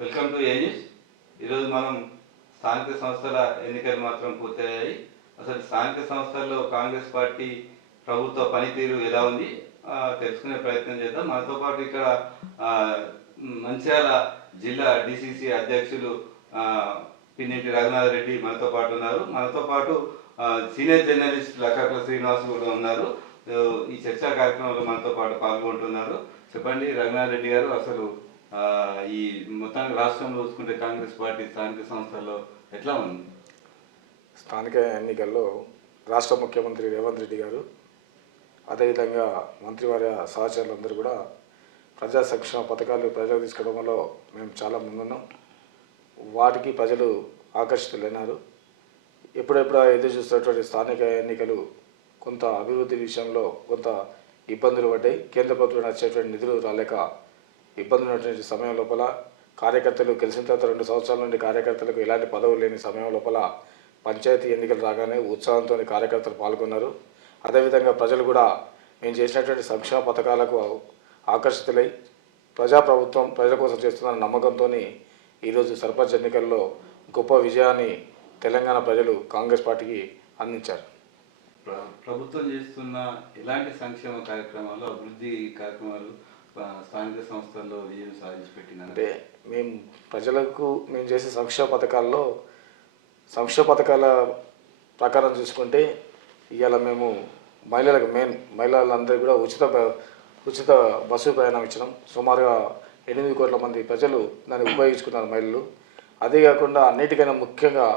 Welcome to ఏనిస్. ఈరోజు మనం స్థానిక సంస్థల ఎన్నికలు మాత్రం పూర్తయ్యాయి. అసలు స్థానిక సంస్థల్లో కాంగ్రెస్ పార్టీ ప్రభుత్వ పనితీరు ఎలా ఉంది తెలుసుకునే ప్రయత్నం చేద్దాం. మనతో పాటు ఇక్కడ మంచిర్యాల జిల్లా డిసిసి అధ్యక్షులు పిన్నెటి రఘునాథ్ రెడ్డి మనతో పాటు ఉన్నారు. మనతో పాటు సీనియర్ జర్నలిస్ట్ లకాకుల శ్రీనివాస్ కూడా ఉన్నారు. ఈ చర్చా కార్యక్రమంలో మనతో పాటు పాల్గొంటున్నారు. చెప్పండి రఘునాథ్ రెడ్డి గారు, అసలు ఈ మొత్తానికి రాష్ట్రంలో చూసుకుంటే కాంగ్రెస్ పార్టీ స్థానిక సంస్థల్లో ఎట్లా ఉంది? స్థానిక ఎన్నికల్లో రాష్ట్ర ముఖ్యమంత్రి రేవంత్ రెడ్డి గారు, అదేవిధంగా మంత్రివర్య సహచరులందరూ కూడా ప్రజా సంక్షేమ పథకాలు ప్రజలకు తీసుకోవడంలో మేము చాలా ముందున్నాం. వాటికి ప్రజలు ఆకర్షితులైనారు. ఎప్పుడెప్పుడు ఎదురు చూస్తున్నటువంటి స్థానిక ఎన్నికలు కొంత అభివృద్ధి విషయంలో కొంత ఇబ్బందులు పడ్డాయి. కేంద్ర ప్రభుత్వం వచ్చేటువంటి నిధులు రాలేక ఇబ్బందులు ఉన్నటువంటి సమయం లోపల కార్యకర్తలు గెలిచిన తర్వాత 2 సంవత్సరాల నుండి కార్యకర్తలకు ఎలాంటి పదవులు లేని సమయం లోపల పంచాయతీ ఎన్నికలు రాగానే ఉత్సాహంతో కార్యకర్తలు పాల్గొన్నారు. అదేవిధంగా ప్రజలు కూడా మేము చేసినటువంటి సంక్షేమ పథకాలకు ఆకర్షితులై ప్రజాప్రభుత్వం ప్రజల కోసం చేస్తున్న నమ్మకంతో ఈరోజు సర్పంచ్ ఎన్నికల్లో గొప్ప విజయాన్ని తెలంగాణ ప్రజలు కాంగ్రెస్ పార్టీకి అందించారు. ప్రభుత్వం చేస్తున్న ఎలాంటి సంక్షేమ కార్యక్రమాలు, అభివృద్ధి కార్యక్రమాలు స్థానిక సంస్థల్లో విజయం సాధించి పెట్టిన అంటే మేము చేసే సంక్షేమ పథకాల ప్రకారం చూసుకుంటే ఇవాళ మేము మహిళలందరికీ కూడా ఉచిత బస్సు ప్రయాణం ఇచ్చినాం. సుమారుగా 8 కోట్ల మంది ప్రజలు దాన్ని ఉపయోగించుకున్నారు మహిళలు. అదే కాకుండా అన్నిటికైనా ముఖ్యంగా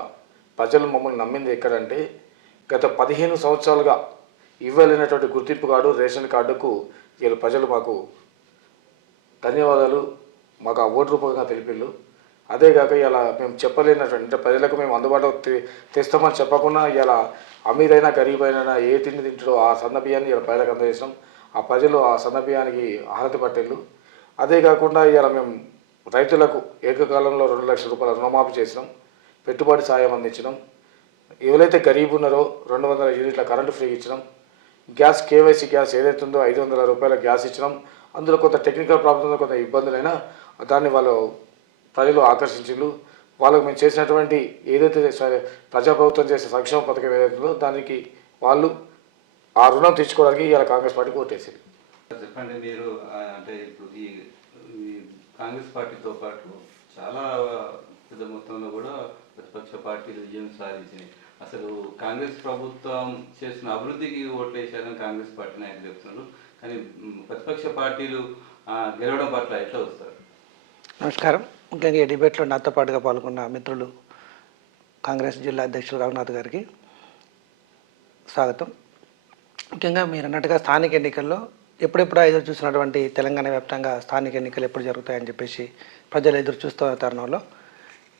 ప్రజలు మమ్మల్ని నమ్మింది ఎక్కడంటే గత 15 సంవత్సరాలుగా ఇవ్వలేనటువంటి గుర్తింపు కార్డు, రేషన్ కార్డుకు వీళ్ళు ప్రజలు మాకు ధన్యవాదాలు మాకు ఆ ఓటు రూపంగా తెలిపిళ్ళు. అదేగాక ఇలా మేము చెప్పలేనటువంటి అంటే ప్రజలకు మేము అందుబాటులో తెస్తామని చెప్పకుండా ఇలా అమీరైనా గరీబ్ అయినా ఏ తిండి తింటాడో ఆ సన్న బియ్యాన్ని ఇలా ప్రజలకు అందజేసాం. ఆ ప్రజలు ఆ సన్న బియ్యానికి ఆహ్లాద పట్టేళ్ళు. అదే కాకుండా ఇలా మేము రైతులకు ఏకకాలంలో 2 లక్షల రూపాయల రుణమాఫీ చేసినాం, పెట్టుబడి సాయం అందించినాం. ఎవరైతే గరీబ్ ఉన్నారో 200 యూనిట్ల కరెంటు ఫ్రీగా ఇచ్చినాం. గ్యాస్ కేవైసీ గ్యాస్ ఏదైతే ఉందో 500 రూపాయల గ్యాస్ ఇచ్చినాం. అందులో కొంత టెక్నికల్ ప్రాబ్లమ్లో కొంత ఇబ్బందులైనా దాన్ని వాళ్ళు ప్రజలు ఆకర్షించారు. వాళ్ళకు మేము చేసినటువంటి ఏదైతే ప్రజాప్రభుత్వం చేసే సంక్షేమ పథకం ఏదైతుందో దానికి వాళ్ళు ఆ రుణం తీర్చుకోవడానికి ఇలా కాంగ్రెస్ పార్టీకి ఓటేసింది. చెప్పండి, మీరు అంటే ఇప్పుడు ఈ కాంగ్రెస్ పార్టీతో పాటు చాలా పెద్ద మొత్తంలో కూడా ప్రతిపక్ష పార్టీలు విజయం సాధించినాయి. అసలు కాంగ్రెస్ ప్రభుత్వం చేసిన అభివృద్ధికి ఓట్లు వేశారని కాంగ్రెస్ పార్టీ నాయకులు చెప్తున్నారు. కానీ ప్రతిపక్ష పార్టీలు గెలవడం పట్ల ఎట్లా వస్తారు? నమస్కారం. ముఖ్యంగా ఈ డిబేట్లో నాతో పాటుగా పాల్గొన్న మిత్రులు కాంగ్రెస్ జిల్లా అధ్యక్షులు రఘునాథ్ గారికి స్వాగతం. ముఖ్యంగా మీరు అన్నట్టుగా స్థానిక ఎన్నికల్లో ఎప్పుడెప్పుడు ఎదురు చూసినటువంటి తెలంగాణ వ్యాప్తంగా స్థానిక ఎన్నికలు ఎప్పుడు జరుగుతాయని చెప్పేసి ప్రజలు ఎదురు చూస్తున్న తరుణంలో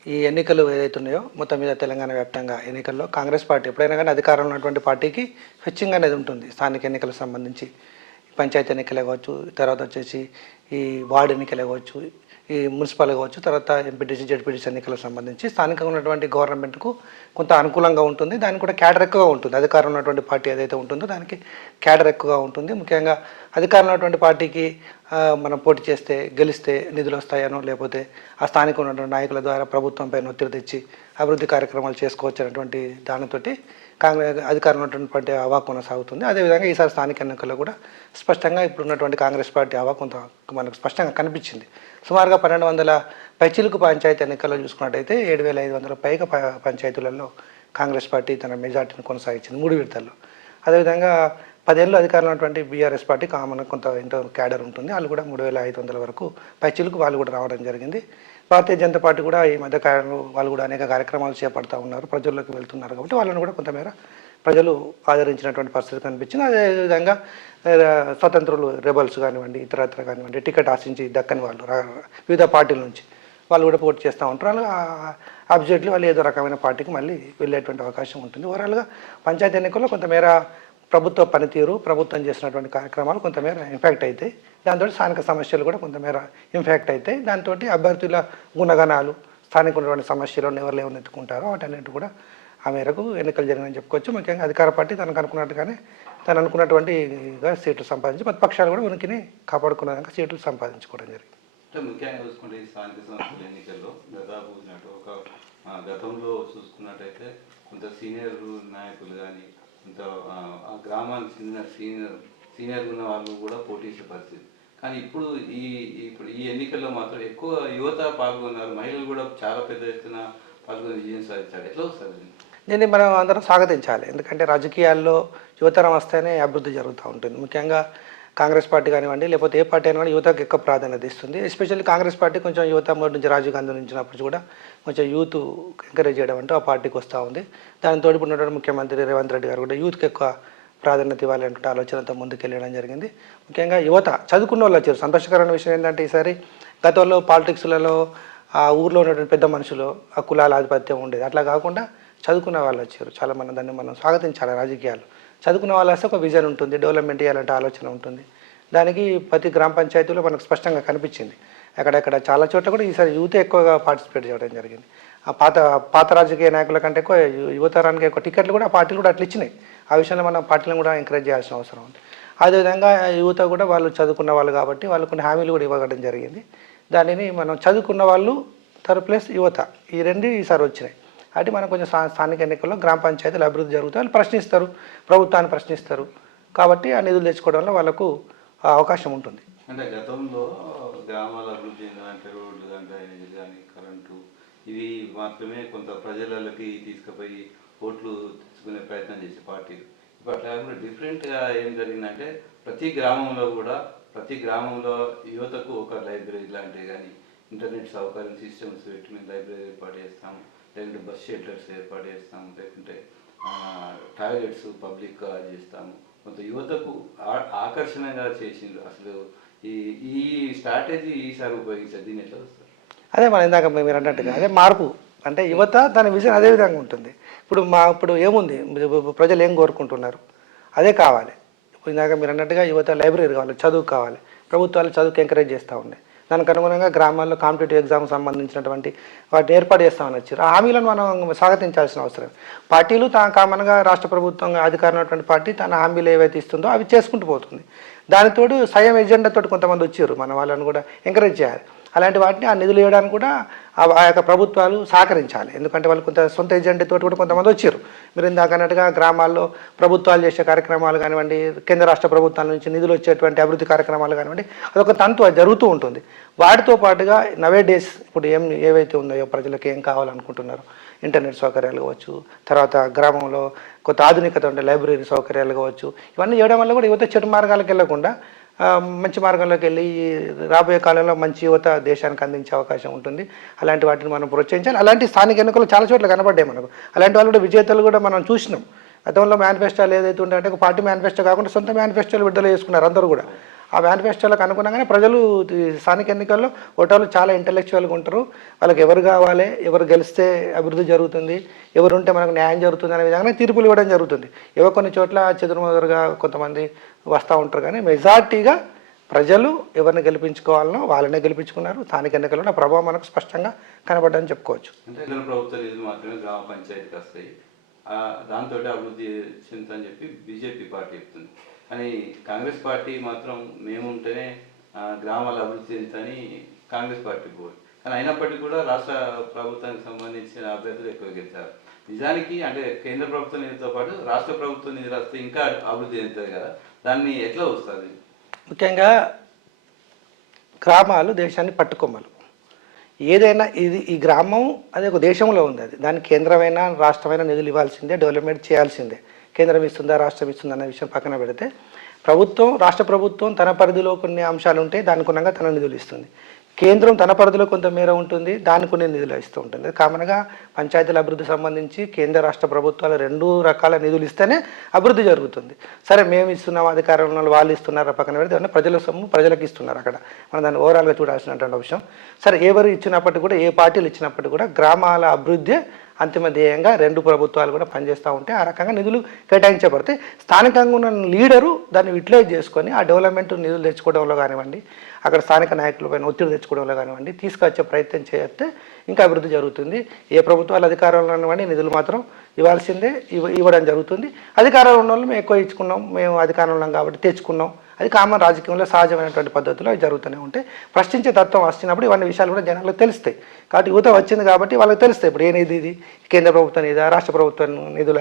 ఈ ఎన్నికలు ఏదైతే ఉన్నాయో మొత్తం మీద తెలంగాణ వ్యాప్తంగా ఎన్నికల్లో కాంగ్రెస్ పార్టీ ఎప్పుడైనా కానీ అధికారంలో ఉన్నటువంటి పార్టీకి ఫెచ్చింగ్ అనేది ఉంటుంది. స్థానిక ఎన్నికలకు సంబంధించి పంచాయతీ ఎన్నికలు కావచ్చు, తర్వాత వచ్చేసి ఈ వార్డు ఎన్నికలు కావచ్చు, ఈ మున్సిపల్ కావచ్చు, తర్వాత ఎంపీటీసీ జెడ్పీటీసీ ఎన్నికలకు సంబంధించి స్థానికంగా ఉన్నటువంటి గవర్నమెంట్కు కొంత అనుకూలంగా ఉంటుంది. దానికి కూడా క్యాడర్ ఎక్కువగా ఉంటుంది. అధికారం ఉన్నటువంటి పార్టీ ఏదైతే ఉంటుందో దానికి క్యాడర్ ఎక్కువగా ఉంటుంది. ముఖ్యంగా అధికారం ఉన్నటువంటి పార్టీకి మనం పోటీ చేస్తే గెలిస్తే నిధులు వస్తాయనో, లేకపోతే ఆ స్థానిక ఉన్నటువంటి నాయకుల ద్వారా ప్రభుత్వంపై ఒత్తిడి తెచ్చి అభివృద్ధి కార్యక్రమాలు చేసుకోవచ్చు అనేటువంటి దానితోటి కాంగ్రెస్ అధికారం ఉన్నటువంటి పార్టీ హవా కొనసాగుతుంది. అదేవిధంగా ఈసారి స్థానిక ఎన్నికల్లో కూడా స్పష్టంగా ఇప్పుడు ఉన్నటువంటి కాంగ్రెస్ పార్టీ హవా కొంత మనకు స్పష్టంగా కనిపించింది. సుమారుగా 1200 పైచిలుకు పంచాయతీ ఎన్నికల్లో చూసుకున్నట్టయితే 7500 పైగా పంచాయతీలలో కాంగ్రెస్ పార్టీ తన మెజార్టీని కొనసాగించింది 3 విడతల్లో. అదేవిధంగా 10 ఏళ్ళు అధికారంలో ఉన్నటువంటి బీఆర్ఎస్ పార్టీ కామన్ కొంత ఇంటర్ క్యాడర్ ఉంటుంది. వాళ్ళు కూడా 3500 వరకు పైచిలుకు వాళ్ళు కూడా రావడం జరిగింది. భారతీయ జనతా పార్టీ కూడా ఈ మధ్య కాలంలో వాళ్ళు కూడా అనేక కార్యక్రమాలు చేపడతా ఉన్నారు, ప్రజల్లోకి వెళ్తున్నారు. కాబట్టి వాళ్ళని కూడా కొంతమేర ప్రజలు ఆదరించినటువంటి పరిస్థితి కనిపించింది. అదేవిధంగా స్వతంత్రులు రెబల్స్ కానివ్వండి, ఇతరత్ర కానివ్వండి, టికెట్ ఆశించి దక్కని వాళ్ళు వివిధ పార్టీల నుంచి వాళ్ళు కూడా పోటీ చేస్తూ ఉంటారు. అలా అబ్జెక్ట్లీ వాళ్ళు ఏదో రకమైన పార్టీకి మళ్ళీ వెళ్ళేటువంటి అవకాశం ఉంటుంది. ఓవరాల్గా పంచాయతీ ఎన్నికల్లో కొంతమేర ప్రభుత్వ పనితీరు, ప్రభుత్వం చేసినటువంటి కార్యక్రమాలు కొంతమేర ఇంపాక్ట్ అవుతాయి. దాంతో స్థానిక సమస్యలు కూడా కొంతమేర ఇంపాక్ట్ అవుతాయి. దాంతో అభ్యర్థుల గుణగణాలు, స్థానిక ఉన్నటువంటి సమస్యలను ఎవరు లేవనెత్తుకుంటారో వాటన్నిటి కూడా ఆ మేరకు ఎన్నికలు జరిగినని చెప్పుకోవచ్చు. ముఖ్యంగా అధికార పార్టీ తనకు అనుకున్నట్టుగానే తను అనుకున్నటువంటి సీట్లు సంపాదించి ప్రతిపక్షాలు కూడా ఉనికిని కాపాడుకున్న సీట్లు సంపాదించుకోవడం జరిగింది. అంటే ముఖ్యంగా చూసుకుంటే ఈ స్థానిక సంస్థల ఎన్నికల్లో దాదాపు ఒక గతంలో చూసుకున్నట్టయితే కొంత సీనియర్ నాయకులు కానీ కొంత ఆ గ్రామానికి చెందిన సీనియర్ ఉన్న వాళ్ళు కూడా పోటీ చేసే పరిస్థితి. కానీ ఇప్పుడు ఈ ఎన్నికల్లో మాత్రం ఎక్కువ యువత పాల్గొన్నారు, మహిళలు కూడా చాలా పెద్ద ఎత్తున పాల్గొని విజయం సాధించారు. ఎట్లా వస్తుంది? దీన్ని మనం అందరం స్వాగతించాలి. ఎందుకంటే రాజకీయాల్లో యువతరం వస్తేనే అభివృద్ధి జరుగుతూ ఉంటుంది. ముఖ్యంగా కాంగ్రెస్ పార్టీ కానివ్వండి, లేకపోతే ఏ పార్టీ అయినా కానీ యువతకు ఎక్కువ ప్రాధాన్యత ఇస్తుంది. ఎస్పెషల్లీ కాంగ్రెస్ పార్టీ కొంచెం యువత మొదటి నుంచి రాజీవ్ గాంధీ నుంచినప్పుడు కూడా కొంచెం యూత్ ఎంకరేజ్ చేయడం అంటూ ఆ పార్టీకి వస్తూ ఉంది. దానితో ఇప్పుడు ఉన్నటువంటి ముఖ్యమంత్రి రేవంత్ రెడ్డి గారు కూడా యూత్కి ఎక్కువ ప్రాధాన్యత ఇవ్వాలి అంటే ఆలోచనతో ముందుకెళ్ళడం జరిగింది. ముఖ్యంగా యువత చదువుకున్న వాళ్ళు వచ్చారు. సంతోషకరమైన విషయం ఏంటంటే ఈసారి గతంలో పాలిటిక్స్లలో ఆ ఊర్లో ఉన్నటువంటి పెద్ద మనుషులు ఆ కులాల ఆధిపత్యం ఉండేది. అట్లా కాకుండా చదువుకున్న వాళ్ళు వచ్చారు. చాలా దాన్ని మనం స్వాగతించాలి. రాజకీయాలు చదువుకున్న వాళ్ళు వస్తే ఒక విజన్ ఉంటుంది, డెవలప్మెంట్ చేయాలంటే ఆలోచన ఉంటుంది. దానికి ప్రతి గ్రామ పంచాయతీలో మనకు స్పష్టంగా కనిపించింది. అక్కడక్కడ చాలా చోట్ల కూడా ఈసారి యూత్ ఎక్కువగా పార్టిసిపేట్ చేయడం జరిగింది. ఆ పాత రాజకీయ నాయకుల కంటే ఎక్కువ యువతరానికి ఎక్కువ టికెట్లు కూడా పార్టీలు కూడా అట్లా ఇచ్చినాయి. ఆ విషయంలో మనం పార్టీలను కూడా ఎంకరేజ్ చేయాల్సిన అవసరం ఉంది. అదేవిధంగా యువత కూడా వాళ్ళు చదువుకున్న వాళ్ళు కాబట్టి వాళ్ళు కొన్ని హామీలు కూడా ఇవ్వడం జరిగింది. దానిని మనం చదువుకున్న వాళ్ళు ప్లస్ యువత ఈ రెండు ఈసారి వచ్చినాయి. అంటే మనం కొంచెం స్థానిక ఎన్నికల్లో గ్రామ పంచాయతీలు అభివృద్ధి జరుగుతాయి. వాళ్ళు ప్రశ్నిస్తారు, ప్రభుత్వాన్ని ప్రశ్నిస్తారు. కాబట్టి ఆ నిధులు తెచ్చుకోవడం వల్ల వాళ్ళకు అవకాశం ఉంటుంది. అంటే గతంలో గ్రామాల అభివృద్ధి అంటే రోడ్లు కానీ డ్రైనేజీలు కానీ కరెంటు ఇవి మాత్రమే కొంత ప్రజలకి తీసుకుపోయి ఓట్లు తెచ్చుకునే ప్రయత్నం చేసే పార్టీలు. ఇప్పుడు అట్లా కాకుండా డిఫరెంట్గా ఏం జరిగిందంటే ప్రతి గ్రామంలో యువతకు ఒక లైబ్రరీ లాంటివి కానీ ఇంటర్నెట్ సౌకర్యం సిస్టమ్స్ పెట్టి మేము లైబ్రరీ ఏర్పాటు చేస్తాము, లేకుంటే బస్ షెల్టర్స్ ఏర్పాటు చేస్తాము, లేకుంటే టాయిలెట్స్ పబ్లిక్గా చేస్తాము. కొంత యువతకు ఆకర్షణగా చేసిండ్రు. అసలు ఈ స్ట్రాటజీ ఈసారి ఉపయోగించారు. దీన్ని ఎట్లా వస్తారు? అదే మనం ఇందాక మీరు అన్నట్టుగా అదే మార్పు అంటే యువత దాని విజన్ అదే విధంగా ఉంటుంది. ఇప్పుడు ఏముంది, ప్రజలు ఏం కోరుకుంటున్నారు అదే కావాలి. ఇప్పుడు ఇందాక మీరు అన్నట్టుగా యువత లైబ్రరీ కావాలి, చదువు కావాలి, ప్రభుత్వాలు చదువుకి ఎంకరేజ్ చేస్తూ ఉన్నాయి. దానికి అనుగుణంగా గ్రామాల్లో కాంపిటేటివ్ ఎగ్జామ్ సంబంధించినటువంటి వాటిని ఏర్పాటు చేస్తామని వచ్చారు. ఆ హామీలను మనం స్వాగతించాల్సిన అవసరం. పార్టీలు కామన్గా రాష్ట్ర ప్రభుత్వం అధికారం ఉన్నటువంటి పార్టీ తన హామీలు ఏవైతే ఇస్తుందో అవి చేసుకుంటూ పోతుంది. దానితోడు స్వయం ఎజెండాతో కొంతమంది వచ్చారు, మన వాళ్ళని కూడా ఎంకరేజ్ చేయాలి. అలాంటి వాటిని ఆ నిధులు ఇవ్వడానికి కూడా ఆ యొక్క ప్రభుత్వాలు సహకరించాలి. ఎందుకంటే వాళ్ళు కొంత సొంత ఎజెండాతో కూడా కొంతమంది వచ్చారు. మీరు ఇందాక అన్నట్టుగా గ్రామాల్లో ప్రభుత్వాలు చేసే కార్యక్రమాలు కానివ్వండి, కేంద్ర రాష్ట్ర ప్రభుత్వాల నుంచి నిధులు వచ్చేటువంటి అభివృద్ధి కార్యక్రమాలు కానివ్వండి, అదొక తంతు అది జరుగుతూ ఉంటుంది. వాటితో పాటుగా నవే డేస్ ఇప్పుడు ఏవైతే ఉన్నాయో ప్రజలకు ఏం కావాలనుకుంటున్నారో ఇంటర్నెట్ సౌకర్యాలు కావచ్చు, తర్వాత గ్రామంలో కొత్త ఆధునికత ఉండే లైబ్రరీ సౌకర్యాలు కావచ్చు, ఇవన్నీ చేయడం వల్ల కూడా యువత చెడు మార్గాలకు వెళ్లకుండా మంచి మార్గంలోకి వెళ్ళి రాబోయే కాలంలో మంచి యువత దేశానికి అందించే అవకాశం ఉంటుంది. అలాంటి వాటిని మనం ప్రోత్సహించాలి. అలాంటి స్థానిక ఎన్నికలు చాలా చోట్ల కనబడ్డాయి మనకు. అలాంటి వాళ్ళు కూడా విజేతలు కూడా మనం చూసినాం. గతంలో మేనిఫెస్టోలు ఏదైతే ఉంటే ఒక పార్టీ మేనిఫెస్టో కాకుండా సొంత మేనిఫెస్టోలు విడుదల చేసుకున్నారు అందరూ కూడా. ఆ మేనిఫెస్టోలకు అనుగుణంగానే ప్రజలు స్థానిక ఎన్నికల్లో ఓటర్లు చాలా ఇంటలెక్చువల్గా ఉంటారు. వాళ్ళకి ఎవరు కావాలి, ఎవరు గెలిస్తే అభివృద్ధి జరుగుతుంది, ఎవరు ఉంటే మనకు న్యాయం జరుగుతుంది అనే విధంగానే తీర్పులు ఇవ్వడం జరుగుతుంది. కొన్ని చోట్ల చెదురుమదురుగా కొంతమంది వస్తూ ఉంటారు, కానీ మెజార్టీగా ప్రజలు ఎవరిని గెలిపించుకోవాలనో వాళ్ళనే గెలిపించుకున్నారు. స్థానిక ఎన్నికల్లో ఆ ప్రభావం మనకు స్పష్టంగా కనబడ్డని చెప్పుకోవచ్చు. అంటే ప్రభుత్వ నిధులు మాత్రమే గ్రామ పంచాయతీకి వస్తాయి, దాంతో అభివృద్ధి చెందుతుందని చెప్పి బీజేపీ పార్టీ చెప్తుంది. కానీ కాంగ్రెస్ పార్టీ మాత్రం మేముంటేనే గ్రామాల అభివృద్ధి చెందుతాని కాంగ్రెస్ పార్టీ పోయి, కానీ అయినప్పటికీ కూడా రాష్ట్ర ప్రభుత్వానికి సంబంధించిన అభ్యర్థులు ఎక్కువ గెలిచారు. నిజానికి అంటే కేంద్ర ప్రభుత్వ నిధులతో పాటు రాష్ట్ర ప్రభుత్వ నిధులు వస్తే ఇంకా అభివృద్ధి చెందుతుంది కదా, దాన్ని ఎట్లా వస్తుంది? ముఖ్యంగా గ్రామాలు దేశాన్ని పట్టుకొమ్మలు. ఏదైనా ఈ గ్రామం అది ఒక దేశంలో ఉంది. అది దానికి కేంద్రమైన రాష్ట్రమైన నిధులు ఇవ్వాల్సిందే, డెవలప్మెంట్ చేయాల్సిందే. కేంద్రం ఇస్తుందా రాష్ట్రం ఇస్తుందా అనే విషయం పక్కన పెడితే రాష్ట్ర ప్రభుత్వం తన పరిధిలో కొన్ని అంశాలు ఉంటే దానికి అనుగుణంగా తన నిధులు ఇస్తుంది. కేంద్రం తన పరిధిలో కొంత మేర ఉంటుంది, దానికి కొన్ని నిధులు ఇస్తూ ఉంటుంది. కామన్గా పంచాయతీల అభివృద్ధి సంబంధించి కేంద్ర రాష్ట్ర ప్రభుత్వాలు రెండు రకాల నిధులు ఇస్తేనే అభివృద్ధి జరుగుతుంది. సరే మేము ఇస్తున్నాం, అధికారంలో వాళ్ళు ఇస్తున్నారు పక్కన పెడితే ఏమన్నా ప్రజల సొమ్ము ప్రజలకు ఇస్తున్నారు. అక్కడ మనం దాన్ని ఓవరాల్గా చూడాల్సినటువంటి విషయం. సరే ఎవరు ఇచ్చినప్పటికీ కూడా, ఏ పార్టీలు ఇచ్చినప్పటికీ కూడా గ్రామాల అభివృద్ధి అంతిమ ధ్యేయంగా రెండు ప్రభుత్వాలు కూడా పనిచేస్తూ ఉంటే ఆ రకంగా నిధులు కేటాయించబడితే స్థానికంగా ఉన్న లీడరు దాన్ని యూటిలైజ్ చేసుకొని ఆ డెవలప్మెంట్ నిధులు తెచ్చుకోవడంలో కానివ్వండి, అక్కడ స్థానిక నాయకులపైన ఒత్తిడి తెచ్చుకోవడంలో కానివ్వండి తీసుకొచ్చే ప్రయత్నం చేస్తే ఇంకా అభివృద్ధి జరుగుతుంది. ఏ ప్రభుత్వాలు అధికారంలో ఉన్నవండి నిధులు మాత్రం ఇవ్వాల్సిందే, ఇవ్వడం జరుగుతుంది. అధికారంలో ఉన్న వాళ్ళు మేము ఎక్కువ ఇచ్చుకున్నాం, మేము అధికారంలో ఉన్నాం కాబట్టి తెచ్చుకున్నాం, అది కామన్ రాజకీయంలో సహజమైనటువంటి పద్ధతిలో అవి జరుగుతూనే ఉంటాయి. ప్రశ్నించే తత్వం వచ్చినప్పుడు ఇవన్నీ విషయాలు కూడా జనాలకు తెలుస్తాయి. కాబట్టి యువత వచ్చింది కాబట్టి వాళ్ళకి తెలుస్తాయి ఇప్పుడు ఏ నిధి ఇది, కేంద్ర ప్రభుత్వ నిధా, రాష్ట్ర ప్రభుత్వ నిధుల,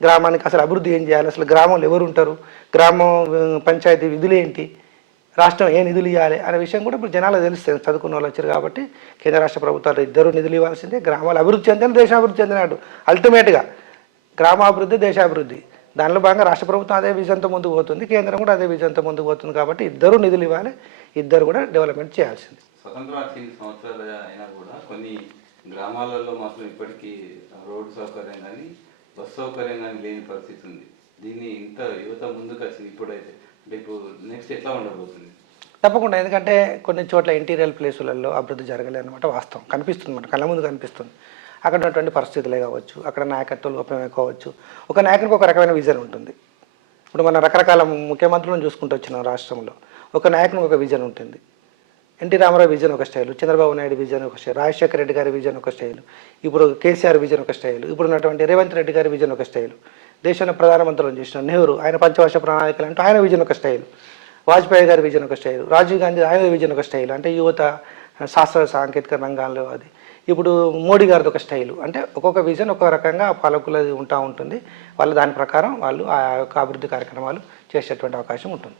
గ్రామానికి అసలు అభివృద్ధి ఏం చేయాలి, అసలు గ్రామంలో ఎవరు ఉంటారు, గ్రామం పంచాయతీ విధులు ఏంటి, రాష్ట్రం ఏ నిధులు ఇవ్వాలి అనే విషయం కూడా ఇప్పుడు జనాలకు తెలుస్తుంది. చదువుకున్న వాళ్ళు వచ్చారు కాబట్టి కేంద్ర రాష్ట్ర ప్రభుత్వాలు ఇద్దరు నిధులు ఇవ్వాల్సిందే. గ్రామాలు అభివృద్ధి చెందాలి, దేశాభివృద్ధి చెందినట్టు అల్టిమేట్గా గ్రామాభివృద్ధి దేశాభివృద్ధి. దానిలో భాగంగా రాష్ట్ర ప్రభుత్వం అదే విజన్తో ముందుకు పోతుంది, కేంద్రం కూడా అదే విజన్తో ముందుకు పోతుంది. కాబట్టి ఇద్దరు నిధులు ఇవ్వాలి, ఇద్దరు కూడా డెవలప్మెంట్ చేయాల్సింది. స్వతంత్రం వచ్చి సంవత్సరాలు అయినా కూడా కొన్ని గ్రామాలలో మాత్రం ఇప్పటికీ రోడ్డు సౌకర్యం కానీ బస్ సౌకర్యం కానీ లేని పరిస్థితి ఉంది. దీన్ని ఇంత యువత ముందుకు వచ్చింది ఇప్పుడైతే, అంటే ఇప్పుడు నెక్స్ట్ ఎట్లా ఉండబోతుంది? తప్పకుండా, ఎందుకంటే కొన్ని చోట్ల ఇంటీరియర్ ప్లేసులలో అభివృద్ధి జరగలేదు అనమాట. వాస్తవం కనిపిస్తుంది, మన కళ్ళ ముందు కనిపిస్తుంది. అక్కడ ఉన్నటువంటి పరిస్థితులే కావచ్చు, అక్కడ నాయకత్వం లోపమే కావచ్చు, ఒక నాయకునికి ఒక రకమైన విజన్ ఉంటుంది. ఇప్పుడు మన రకరకాల ముఖ్యమంత్రులను చూసుకుంటూ వచ్చిన రాష్ట్రంలో ఒక నాయకునికి ఒక విజన్ ఉంటుంది. ఎన్టీ రామారావు విజన్ ఒక స్టైలు, చంద్రబాబు నాయుడు విజన్ ఒక స్టైల్, రాజశేఖర రెడ్డి గారి విజన్ ఒక స్టైలు, ఇప్పుడు కేసీఆర్ విజన్ ఒక స్టైలు, ఇప్పుడు ఉన్నటువంటి రేవంత్ రెడ్డి గారి విజన్ ఒక స్టైలు, దేశంలో ప్రధానమంత్రులను చూసిన నెహ్రూ ఆయన పంచవర్ష ప్రణాళికలు అంటూ ఆయన విజన్ ఒక స్టైలు, వాజ్పేయి గారి విజన్ ఒక స్టైలు, రాజీవ్ గాంధీ ఆయన విజన్ ఒక స్టైలు, అంటే యువత శాస్త్ర సాంకేతిక రంగాల్లో అది. ఇప్పుడు మోడీ గారిది ఒక స్టైలు, అంటే ఒక్కొక్క విజన్ ఒక్కొక్క రకంగా పాలకులది ఉంటా ఉంటుంది. వాళ్ళు దాని ప్రకారం వాళ్ళు ఆ యొక్క అభివృద్ధి కార్యక్రమాలు చేసేటువంటి అవకాశం ఉంటుంది.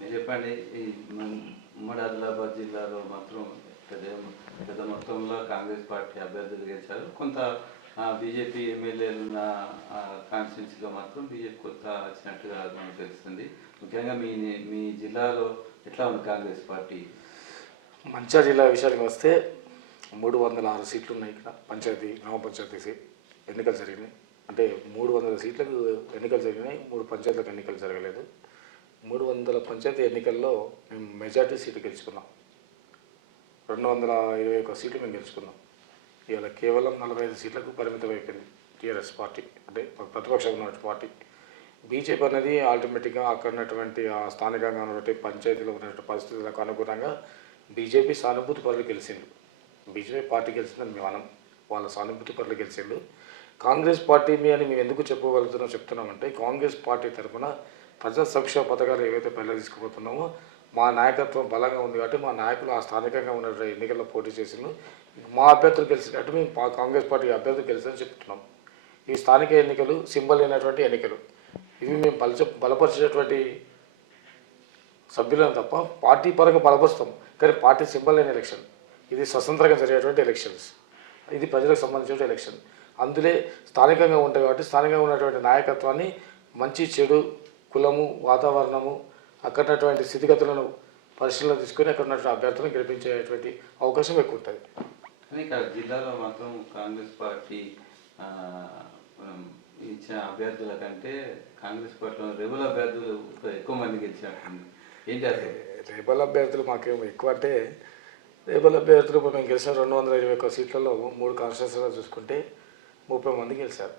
మీరు చెప్పండి, ఈ ఉమ్మడి ఆదిలాబాద్ జిల్లాలో మాత్రం పెద్ద మొత్తంలో కాంగ్రెస్ పార్టీ అభ్యర్థులు గెలిచారు. కొంత బీజేపీ ఎమ్మెల్యేలు ఉన్న కాన్స్టిట్యున్సీలో మాత్రం బీజేపీ కొత్త వచ్చినట్టుగా మనకు తెలుస్తుంది. ముఖ్యంగా మీ జిల్లాలో ఎట్లా ఉంది కాంగ్రెస్ పార్టీ? మంచిర్యాల జిల్లా విషయానికి వస్తే 306 సీట్లు ఉన్నాయి. ఇక్కడ పంచాయతీ గ్రామ పంచాయతీ ఎన్నికలు జరిగినాయి. అంటే 300 సీట్లకు ఎన్నికలు జరిగినాయి, 3 పంచాయతీలకు ఎన్నికలు జరగలేదు. 300 పంచాయతీ ఎన్నికల్లో మేము మెజార్టీ సీట్లు గెలుచుకున్నాం. 221 సీట్లు మేము గెలుచుకున్నాం. ఇవాళ కేవలం 45 సీట్లకు పరిమితం అయిపోయింది టీఆర్ఎస్ పార్టీ, అంటే ప్రతిపక్షంగా ఉన్నటువంటి పార్టీ. బీజేపీ అనేది ఆల్టర్నేటివ్గా అక్కడ ఉన్నటువంటి స్థానికంగా ఉన్నటువంటి పంచాయతీలో ఉన్నటువంటి పరిస్థితులకు అనుగుణంగా బీజేపీ సానుభూతి పరులు గెలిచిండు. బీజేపీ పార్టీ గెలిచిందని మేము అనం, వాళ్ళ సానుభూతి పరులు గెలిచిండు. కాంగ్రెస్ పార్టీ అని మేము ఎందుకు చెప్తున్నామంటే కాంగ్రెస్ పార్టీ తరఫున ప్రజా సంక్షేమ పథకాలు ఏవైతే ప్రజలు తీసుకుపోతున్నామో మా నాయకత్వం బలంగా ఉంది కాబట్టి మా నాయకులు ఆ స్థానికంగా ఉన్న ఎన్నికల్లో పోటీ చేసిండు. మా అభ్యర్థులు గెలిచినట్టు మేము కాంగ్రెస్ పార్టీ అభ్యర్థులు గెలిచారని చెప్తున్నాం. ఈ స్థానిక ఎన్నికలు సింబల్ అయినటువంటి ఎన్నికలు, ఇవి మేము బలపరిచేటువంటి సభ్యులను తప్ప పార్టీ పరంగా బలపరుస్తాం, కానీ పార్టీ సింబల్ అయిన ఎలక్షన్. ఇది స్వతంత్రంగా జరిగేటువంటి ఎలక్షన్స్, ఇది ప్రజలకు సంబంధించిన ఎలక్షన్. అందులో స్థానికంగా ఉంటాయి కాబట్టి స్థానికంగా ఉన్నటువంటి నాయకత్వాన్ని మంచి చెడు కులము వాతావరణము అక్కడ ఉన్నటువంటి స్థితిగతులను పరిశీలన తీసుకొని అక్కడ ఉన్నటువంటి అభ్యర్థులను గెలిపించేటువంటి అవకాశం ఎక్కువ ఉంటుంది. కానీ ఇక్కడ జిల్లాలో మాత్రం కాంగ్రెస్ పార్టీ ఇచ్చిన అభ్యర్థుల కంటే కాంగ్రెస్ పార్టీలో రెబల్ అభ్యర్థులు ఎక్కువ మంది గెలిచినట్టుంది. ఏంటి అసలు రెబల్ అభ్యర్థులు మాకేమో ఎక్కువ అంటే, రెబల్ అభ్యర్థులు మేము గెలిచిన 221 సీట్లలో 3 కాన్స్టిట్యూన్సీలో చూసుకుంటే 30 మంది గెలిచారు.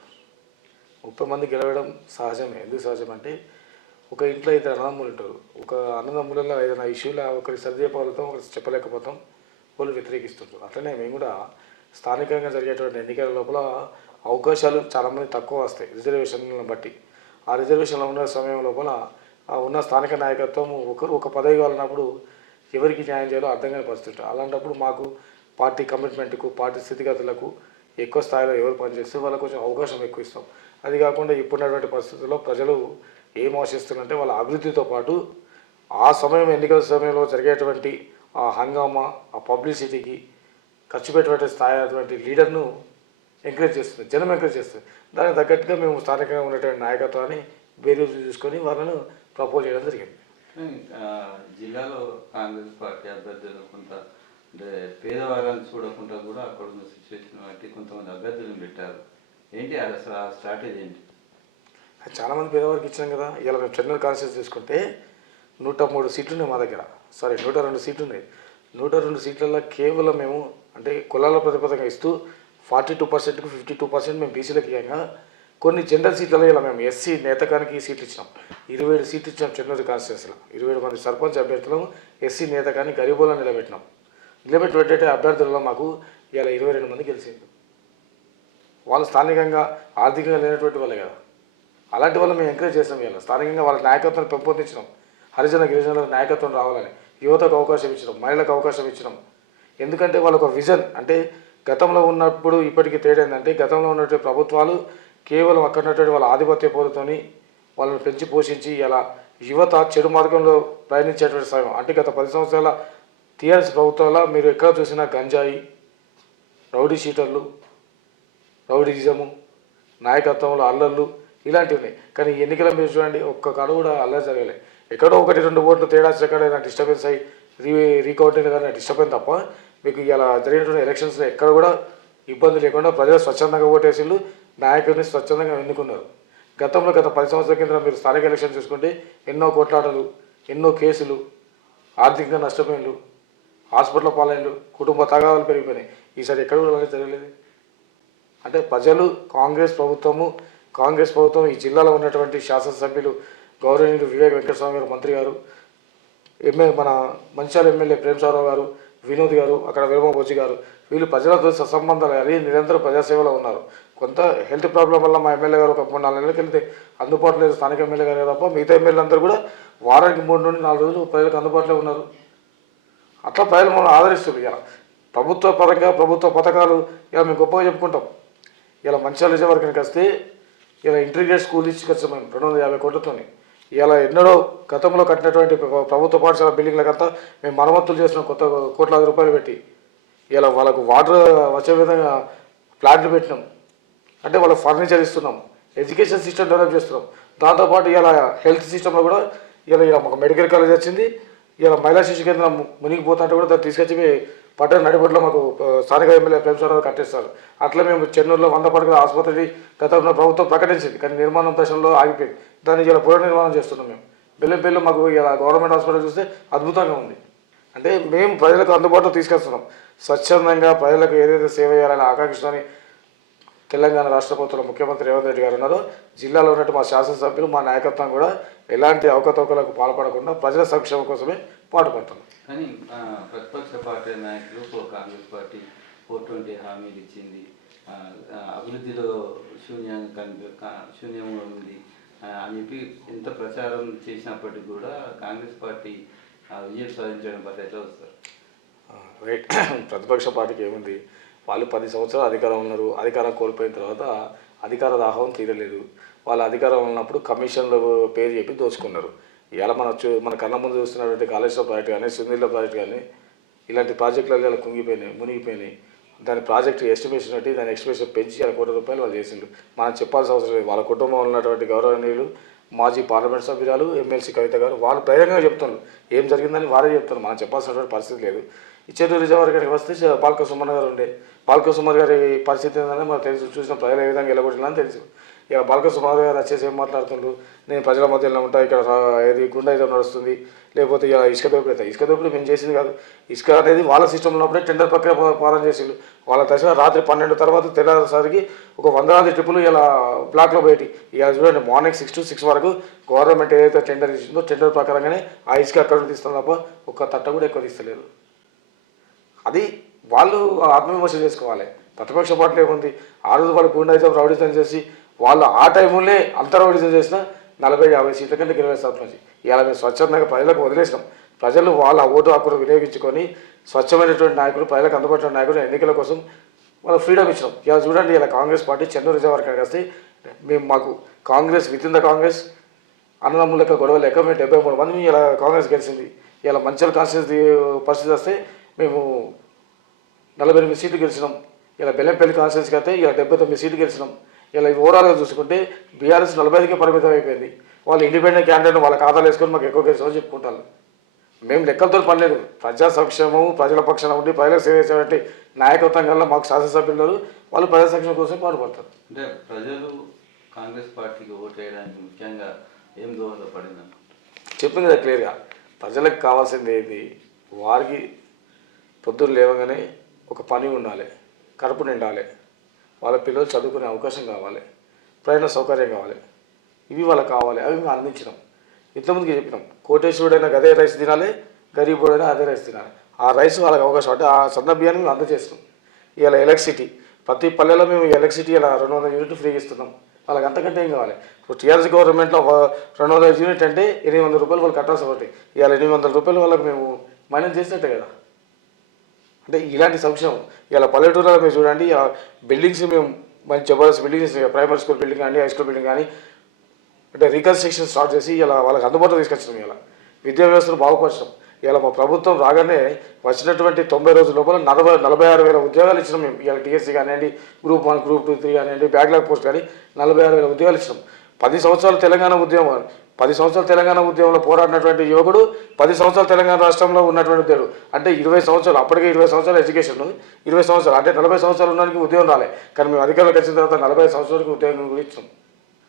30 మంది గెలవడం సహజమే. ఎందుకు సహజం అంటే ఒక ఇంట్లో 2 అన్నదమ్ములు ఉంటారు. ఒక అన్నదమ్ములలో ఏదైనా ఇష్యూలో ఒకరికి సరిచేపగలుగుతాం, ఒకరికి చెప్పలేకపోతాం, వాళ్ళు వ్యతిరేకిస్తుంటారు. అట్లనే మేము కూడా స్థానికంగా జరిగేటువంటి ఎన్నికల లోపల అవకాశాలు చాలామంది తక్కువ వస్తాయి రిజర్వేషన్లను బట్టి. ఆ రిజర్వేషన్లో ఉన్న సమయం లోపల ఉన్న స్థానిక నాయకత్వం ఒక పదవి కావాలన్నప్పుడు ఎవరికి న్యాయం చేయాలో అర్థం కాని పరిస్థితి. అలాంటప్పుడు మాకు పార్టీ కమిట్మెంట్కు పార్టీ స్థితిగతులకు ఎక్కువ స్థాయిలో ఎవరు పనిచేస్తే వాళ్ళకు కొంచెం అవకాశం ఎక్కువ ఇస్తాం. అది కాకుండా ఇప్పుడున్నటువంటి పరిస్థితుల్లో ప్రజలు ఏం ఆశిస్తున్నారంటే వాళ్ళ అభివృద్ధితో పాటు ఆ సమయం ఎన్నికల సమయంలో జరిగేటువంటి ఆ హంగామా ఆ పబ్లిసిటీకి ఖర్చు పెట్టేటువంటి స్థాయి అటువంటి లీడర్ను ఎంకరేజ్ చేస్తుంది, జనం ఎంకరేజ్ చేస్తుంది. దానికి తగ్గట్టుగా మేము స్థానికంగా ఉన్నటువంటి నాయకత్వాన్ని బేరీజు చూసుకొని వాళ్ళను ప్రపోజ్ చేయడం జరిగింది. జిల్లాలో కాంగ్రెస్ పార్టీ అభ్యర్థులు కొంత అంటే పేదవాళ్ళని చూడకుండా కూడా అక్కడ ఉన్న సిచ్యువేషన్ బట్టి కొంతమంది అభ్యర్థులను పెట్టారు. ఏంటి అసలు ఆ స్ట్రాటజీ ఏంటి? చాలామంది పేదవారికి ఇచ్చినాం కదా. ఇలా మేము చెన్నై కాన్స్టిట్యూన్సీ తీసుకుంటే 103 సీట్లు ఉన్నాయి మా దగ్గర, 102 సీట్లు ఉన్నాయి. 102 సీట్లలో కేవలం మేము అంటే కులాల ప్రతిపదంగా ఇస్తూ 42%కు 52% మేము బీసీలకు ఇవ్వంగా కొన్ని జనరల్ సీట్లలో ఇలా మేము ఎస్సీ నేతకానికి సీట్లు ఇచ్చినాం. 27 సీట్లు ఇచ్చినాం చెన్నూరు కాన్స్టిట్యూన్సీలో. 27 మంది సర్పంచ్ అభ్యర్థులను ఎస్సీ నేతకాన్ని గరీబులను నిలబెట్టినాం. నిలబెట్టి అభ్యర్థులలో మాకు ఇలా 22 మంది గెలిచింది. వాళ్ళు స్థానికంగా ఆర్థికంగా లేనటువంటి వాళ్ళే కదా. అలాంటి వాళ్ళు మేము ఎంకరేజ్ చేస్తాం. ఇలా స్థానికంగా వాళ్ళ నాయకత్వాన్ని పెంపొందించినాం. హరిజన గిరిజనులకు నాయకత్వం రావాలని యువతకు అవకాశం ఇచ్చినాం, మహిళలకు అవకాశం ఇచ్చినాం. ఎందుకంటే వాళ్ళకు ఒక విజన్ అంటే గతంలో ఉన్నప్పుడు ఇప్పటికీ తేడా ఏంటంటే గతంలో ఉన్నటువంటి ప్రభుత్వాలు కేవలం అక్కడ ఉన్నటువంటి వాళ్ళ ఆధిపత్య పోరుతోని వాళ్ళని పెంచి పోషించి ఇలా యువత చెడు మార్గంలో ప్రయాణించేటువంటి సమయం. అంటే గత 10 సంవత్సరాల టీఆర్ఎస్ ప్రభుత్వాల మీరు ఎక్కడ చూసినా గంజాయి, రౌడీ షీటర్లు, రౌడీజము, నాయకత్వంలో అల్లర్లు ఇలాంటివి ఉన్నాయి. కానీ ఎన్నికల మీరు చూడండి ఒక్క కాడ కూడా అల్లరి జరగలే. ఎక్కడో 1-2 ఓట్లు తేడా ఎక్కడైనా డిస్టర్బెన్స్ అయ్యి రీకౌంటింగ్ కానీ డిస్టర్బెన్స్ తప్ప మీకు ఇలా జరిగినటువంటి ఎలక్షన్స్లో ఎక్కడ కూడా ఇబ్బంది లేకుండా ప్రజలు స్వచ్ఛందంగా ఓటేసిళ్ళు, నాయకుడిని స్వచ్ఛందంగా ఎన్నుకున్నారు. గతంలో గత 10 సంవత్సరాల కింద మీరు స్థానిక ఎలక్షన్ చూసుకుంటే ఎన్నో కొట్లాటలు, ఎన్నో కేసులు, ఆర్థికంగా నష్టపోయినలు, హాస్పిటల్ పాలైనలు, కుటుంబ తగాదాలు పెరిగిపోయినాయి. ఈసారి ఎక్కడ కూడా అలాగే జరగలేదు. అంటే ప్రజలు కాంగ్రెస్ ప్రభుత్వం ఈ జిల్లాలో ఉన్నటువంటి శాసనసభ్యులు గౌరవనీయులు వివేక్ వెంకటస్వామి గారు మంత్రి గారు, మన మంచిర్యాల ఎమ్మెల్యే ప్రేమసారావు గారు, వినోద్ గారు, అక్కడ వేమ బొజ్జి గారు, వీళ్ళు ప్రజలతో సత్సంబంధాలు అని నిరంతరం ప్రజాసేవలో ఉన్నారు. కొంత హెల్త్ ప్రాబ్లం వల్ల మా ఎమ్మెల్యే గారు ఒక 3-4 నెలలకు వెళ్తే అందుబాటులో లేదు స్థానిక ఎమ్మెల్యే గారు తప్ప మిగతా ఎమ్మెల్యేలు అందరూ కూడా వారానికి 3 నుండి 4 రోజులు ప్రజలకు అందుబాటులో ఉన్నారు. అట్లా ప్రజలు మమ్మల్ని ఆదరిస్తుంది. ఇలా ప్రభుత్వ పరంగా ప్రభుత్వ పథకాలు ఇలా మేము గొప్పగా చెప్పుకుంటాం. ఇలా మంచిర్యాల నిజవర్గానికి వస్తే ఇలా ఇంటర్మీడియట్ స్కూల్ ఇచ్చి ఖర్చు మేము 250 కోట్లతోని ఇలా ఎన్నడో గతంలో కట్టినటువంటి ప్రభుత్వ పాఠశాల బిల్డింగ్లకంతా మేము మరమ్మతులు చేస్తున్నాం కొత్త కోట్లాది రూపాయలు పెట్టి. ఇలా వాళ్ళకు వాటర్ వచ్చే విధంగా ప్లాంట్లు పెట్టినాం. అంటే వాళ్ళకి ఫర్నిచర్ ఇస్తున్నాం, ఎడ్యుకేషన్ సిస్టమ్ డెవలప్ చేస్తున్నాం. దాంతోపాటు ఇలా హెల్త్ సిస్టంలో కూడా ఇలా మాకు మెడికల్ కాలేజ్ వచ్చింది. ఇలా మహిళా శిశు కేంద్రం మునిగిపోతుంటే కూడా దాన్ని తీసుకొచ్చి పట్టణ నడిబొడ్లో మాకు స్థానిక ఎమ్మెల్యే ప్రేమసారావు కట్టేస్తారు. అట్లా మేము చెన్నూరులో 100 పడకల ఆసుపత్రి గతంలో ప్రభుత్వం ప్రకటించింది, కానీ నిర్మాణం దశలో ఆగిపోయింది. దాన్ని ఇలా పునర్నిర్మాణం చేస్తున్నాం మేము. బెల్లంపల్లిలో మాకు ఇలా గవర్నమెంట్ హాస్పిటల్ చూస్తే అద్భుతంగా ఉంది. అంటే మేము ప్రజలకు అందుబాటులో తీసుకొస్తున్నాం. స్వచ్ఛందంగా ప్రజలకు ఏదైతే సేవ చేయాలని ఆకాంక్షని తెలంగాణ రాష్ట్ర ప్రభుత్వంలో ముఖ్యమంత్రి రేవంత్ రెడ్డి గారు ఉన్నారో జిల్లాలో ఉన్నట్టు మా శాసనసభ్యులు మా నాయకత్వం కూడా ఎలాంటి అవకతవకలకు పాల్పడకుండా ప్రజల సంక్షేమం కోసమే పాటుపడుతున్నాం. కానీ ప్రతిపక్ష పార్టీ నాయకులు కాంగ్రెస్ పార్టీ 420 హామీలు ఇచ్చింది, అభివృద్ధిలో శూన్యం ఉంది అని చెప్పి ఎంత ప్రచారం చేసినప్పటికీ కూడా కాంగ్రెస్ పార్టీ విజయం సాధించడం పట్ల ఎట్లా వస్తారు? రైట్. ప్రతిపక్ష పార్టీకి ఏముంది, వాళ్ళు 10 సంవత్సరాలు అధికారం ఉన్నారు. అధికారం కోల్పోయిన తర్వాత అధికార దాహం తీరలేదు. వాళ్ళ అధికారం ఉన్నప్పుడు కమిషన్ల పేరు చెప్పి దోచుకున్నారు. ఇవాళ మన కళ్ళ ముందు చూస్తున్నటువంటి కాళేశ్వరం ప్రాజెక్ట్ కానీ, సుందీల ప్రాజెక్ట్ కానీ ఇలాంటి ప్రాజెక్టులు ఇలా మునిగిపోయినాయి. దాని ప్రాజెక్టు ఎస్టిమేషన్ బట్టి దాని ఎస్టిమేషన్ పెంచి 1 కోట్ల రూపాయలు వాళ్ళు చేసిండ్రు. మనం చెప్పాల్సిన అవసరం లేదు. వాళ్ళ కుటుంబంలో ఉన్నటువంటి గౌరవనీయులు మాజీ పార్లమెంట్ సభ్యురాలు ఎమ్మెల్సీ కవిత గారు వాళ్ళు ధైర్యంగా చెప్తున్నారు. ఏం జరిగిందని వారే చెప్తున్నారు. మనం చెప్పాల్సినటువంటి పరిస్థితి లేదు. ఈ చెన్నూరు నిజవర్గానికి వస్తే పాల్క సుమన్ గారు ఉండే. పాల్క సుమన్ గారి పరిస్థితి ఏంటంటే మనకు తెలుసు, చూసిన ప్రజలు ఏ విధంగా ఎలగొట్టిందని తెలుసు. ఇక బాల్క సుమార్ గారు వచ్చేసి ఏం మాట్లాడుతుండ్రు, నేను ప్రజల మధ్యలో ఉంటా, ఇక్కడ ఏది గుండాయిజం నడుస్తుంది, లేకపోతే ఇలా ఇసుక దోపిడీ అవుతాయి. ఇసుక దోపిడీ మేము చేసింది కాదు. ఇసుక అనేది వాళ్ళ సిస్టమ్ ఉన్నప్పుడే టెండర్ ప్రక్రియ పాలన చేసిండు. వాళ్ళ దశ రాత్రి 12 తర్వాత తెల్లారేసరికి ఒక 100 ట్రిప్పులు ఇలా బ్లాక్లో బయటి. ఇక చూడండి మార్నింగ్ 6 to 6 వరకు గవర్నమెంట్ ఏదైతే టెండర్ ఇచ్చిందో టెండర్ ప్రకారంగానే ఆ ఇసుక అక్కడ తీస్తాం తప్ప ఒక్క తట్ట కూడా ఎక్కువ తీస్తలేదు. అది వాళ్ళు ఆత్మవిమర్శ చేసుకోవాలి. ప్రతిపక్ష పార్టీలో ఏముంది, ఆ రోజు వాళ్ళు గుండాయిజం రౌడీజం చేసి వాళ్ళు ఆ టైంలోనే అంత రౌడీజం చేసిన 40-50 సీట్ల కంటే గెలివే సర్పంచ్. ఇలా మేము స్వచ్ఛందంగా ప్రజలకు వదిలేసినాం. ప్రజలు వాళ్ళ ఓటు హక్కును వినియోగించుకొని స్వచ్ఛమైనటువంటి నాయకులు, ప్రజలకు అందుబాటులో నాయకులు ఎన్నికల కోసం వాళ్ళ ఫ్రీడమ్ ఇచ్చినాం. ఇలా చూడండి, ఇలా కాంగ్రెస్ పార్టీ చెన్నూరు రిజర్వర్గానికి వస్తే మాకు Congress with in the Congress అన్నదమ్ముల లెక్క గొడవ లెక్క మేము 73 మంది ఇలా కాంగ్రెస్ గెలిచింది. ఇలా మంచిర్యాల కాన్స్టిట్యూన్సీ పరిస్థితి వస్తే మేము 48 సీట్లు గెలిచినాం. ఇలా బెల్లంపల్లి కాన్స్టిట్యూన్సీకి అయితే ఇలా 79 సీట్లు గెలిచినాం. ఇలా ఓవరాల్గా చూసుకుంటే బీఆర్ఎస్ 45కే పరిమితం అయిపోయింది. వాళ్ళు ఇండిపెండెంట్ క్యాండిడేట్ వాళ్ళ ఖాతాలు వేసుకొని మాకు ఎక్కువ గెలిచామని చెప్పుకుంటారు. మేము లెక్కలతో పనిలేదు. ప్రజా సంక్షేమము, ప్రజల పక్షాన ఉండి ప్రజలకు సేవ చేసేటువంటి నాయకత్వం కల్లా మాకు శాసనసభ్యులు వాళ్ళు ప్రజా సంక్షేమం కోసం పాటుపడతారు. అంటే ప్రజలు కాంగ్రెస్ పార్టీకి ఓటు వేయడానికి ముఖ్యంగా ఏం దోహదపడింది చెప్పింది కదా క్లియర్గా. ప్రజలకు కావాల్సింది ఏంటి, వారికి పొద్దున్న లేవగానే ఒక పని ఉండాలి, కడుపు నిండాలి, వాళ్ళ పిల్లలు చదువుకునే అవకాశం కావాలి, ప్రయాణ సౌకర్యం కావాలి, ఇవి వాళ్ళకి కావాలి, అవి మేము అందించినాం. ఇంతకుముందుకు చెప్పినాం, కోటేశ్వరుడైనా అదే రైస్ తినాలి, గరీబుడైనా అదే రైస్ తినాలి. ఆ రైస్ వాళ్ళకి అవకాశం అంటే ఆ సన్న బియ్యాన్ని మేము అందజేస్తున్నాం. ఇలా ఎలక్ట్రిసిటీ ప్రతి పల్లెలో మేము ఎలక్ట్రిసిటీ ఇలా 200 యూనిట్లు ఫ్రీగా ఇస్తున్నాం. వాళ్ళకి అంతకంటే ఏం కావాలి? ఇప్పుడు టీఆర్ఎస్ గవర్నమెంట్లో 200 యూనిట్ అంటే 800 రూపాయలు వాళ్ళు కట్టాల్సి ఒకటి, ఇవాళ 800 రూపాయలు వాళ్ళకి మేము మైనస్ చేసినట్టే కదా. అంటే ఇలాంటి సంక్షేమం ఇలా పల్లెటూరులో మీరు చూడండి, ఆ బిల్డింగ్స్ మేము మంచి Jabardasth buildings, primary school building కానీ, హై స్కూల్ బిల్డింగ్ కానీ అంటే రీకన్స్ట్రక్షన్ స్టార్ట్ చేసి ఇలా వాళ్ళకి అందుబాటులో తీసుకొచ్చినాం. ఇలా విద్యా వ్యవస్థను బాగుపరచడం. ఇలా మా ప్రభుత్వం రాగానే వచ్చినటువంటి 90 రోజుల లోపల 46,000 ఉద్యోగాలు ఇచ్చినాం మేము. ఇలా టీఎస్సీ కానివ్వండి, గ్రూప్ 1, గ్రూప్ 2, 3 కానివ్వండి, బ్యాక్లాగ్ పోస్ట్ కానీ 46,000 ఉద్యోగాలు ఇచ్చినాం. 10 సంవత్సరాలు తెలంగాణ ఉద్యమం, 10 సంవత్సరాలు తెలంగాణ ఉద్యమంలో పోరాడినటువంటి యువకుడు 10 సంవత్సరాలు తెలంగాణ రాష్ట్రంలో ఉన్నటువంటి ఉద్యోగుడు అంటే 20 సంవత్సరాలు, అప్పటికే 20 సంవత్సరాలు ఎడ్యుకేషన్, 20 సంవత్సరాలు అంటే 40 సంవత్సరాలు ఉండడానికి ఉద్యోగం రాలే. కానీ మేము అధికారులకు వచ్చిన తర్వాత 40 సంవత్సరాలకు ఉద్యోగం కూడా ఇచ్చాం.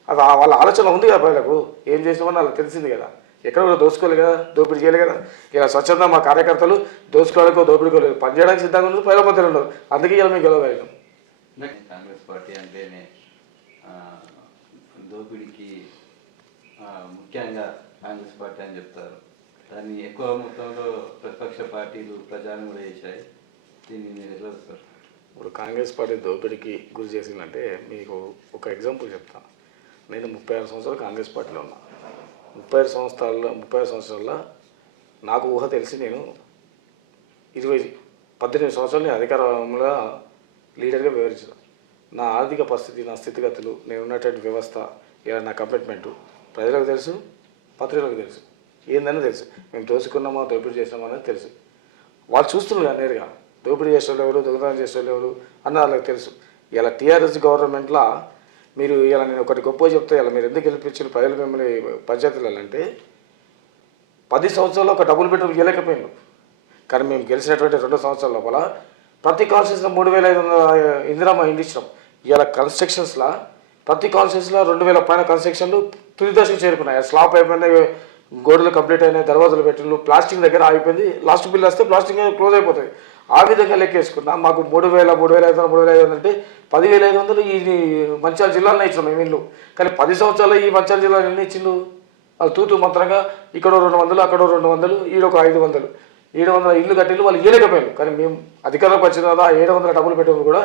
అది వాళ్ళ ఆలోచన ఉంది కదా, ప్రజలకు ఏం చేసినామని వాళ్ళకి తెలిసింది కదా. ఎక్కడ కూడా దోసుకోలేదు కదా, దోపిడీ చేయలేదు కదా. ఇలా స్వచ్ఛంగా మా కార్యకర్తలు దోసుకోలేకో దోపిడీకోలేదు, పనిచేయడానికి సిద్ధంగా ఉన్నారు, ప్రజల మధ్యలో ఉన్నారు. అందుకే ఇలా మేము గెలవగలిగాం. కాంగ్రెస్ పార్టీ అంటేనే దోపిడీకి ముఖ్యంగా కాంగ్రెస్ పార్టీ అని చెప్తారు. దాన్ని ఎక్కువ మొత్తంలో ప్రతిపక్ష పార్టీలు ప్రచారం కూడా చేశాయి. దీన్ని మీరు ఎట్లా చూస్తారు? ఇప్పుడు కాంగ్రెస్ పార్టీ దోపిడీకి గురి చేసిందంటే మీకు ఒక ఎగ్జాంపుల్ చెప్తాను. నేను 36 సంవత్సరాలు కాంగ్రెస్ పార్టీలో ఉన్నా. 36 సంవత్సరాల్లో నాకు ఊహ తెలిసి నేను 18 సంవత్సరాలు నేను అధికారంలో లీడర్గా వివరించిన. నా ఆర్థిక పరిస్థితి, నా స్థితిగతులు, నేను ఉన్నటువంటి వ్యవస్థ, ఇలా నా కమిట్మెంటు ప్రజలకు తెలుసు, పత్రికలకు తెలుసు, ఏందని తెలుసు. మేము దోచుకున్నామా, దోపిడీ చేసినామా అనేది తెలుసు. వాళ్ళు చూస్తున్నారు నేరుగా దోపిడీ చేసేవాళ్ళు ఎవరు, దొంగతనం చేసేవాళ్ళు ఎవరు అన్న వాళ్ళకి తెలుసు. ఇలా టీఆర్ఎస్ గవర్నమెంట్లో మీరు ఇలా నేను ఒకటి గొప్ప చెప్తే, ఇలా మీరు ఎందుకు గెలిపించిన ప్రజలు మిమ్మల్ని పంచాయతీలలో అంటే 10 సంవత్సరాల్లో ఒక డబుల్ బెడ్రూమ్ ఇవ్వలేకపోయాను. కానీ మేము గెలిచినటువంటి 2 సంవత్సరాల లోపల ప్రతి కాన్స్టిట్యూన్సీలో 3,500 ఇందిరామ ఇండ్లు ఇచ్చినాం. ఇలా కన్స్ట్రక్షన్స్లో ప్రతి కాన్స్టిట్యూన్సీలో 2,000 పైన కన్స్ట్రక్షన్లు తుది దశకు చేరుకున్నాయి. స్లాబ్ అయిపోయినాయి, గోడలు కంప్లీట్ అయినాయి, దర్వాజాలు పెట్టిండ్రు, ప్లాస్టింగ్ దగ్గర ఆగిపోయింది. లాస్ట్ బిల్ వస్తే ప్లాస్టింగ్ క్లోజ్ అయిపోతుంది. ఆ విధంగా లెక్కేసుకున్నా మాకు 3,000, 3,500 అంటే 10,500 ఈ మంచిర్యాల జిల్లాలో ఇచ్చినాం మేము ఇల్లు. కానీ 10 సంవత్సరాలు ఈ మంచిర్యాల జిల్లాలో ఎన్ని ఇచ్చిండు? వాళ్ళు తూతూ మంత్రంగా ఇక్కడ 200, అక్కడ 200, ఈడొక 500, 700 ఇల్లు కట్టిల్లు. వాళ్ళు ఇవ్వలేకపోయారు. కానీ మేము అధికారంలోకి వచ్చిన తర్వాత 700 డబ్బులు పెట్టిన కూడా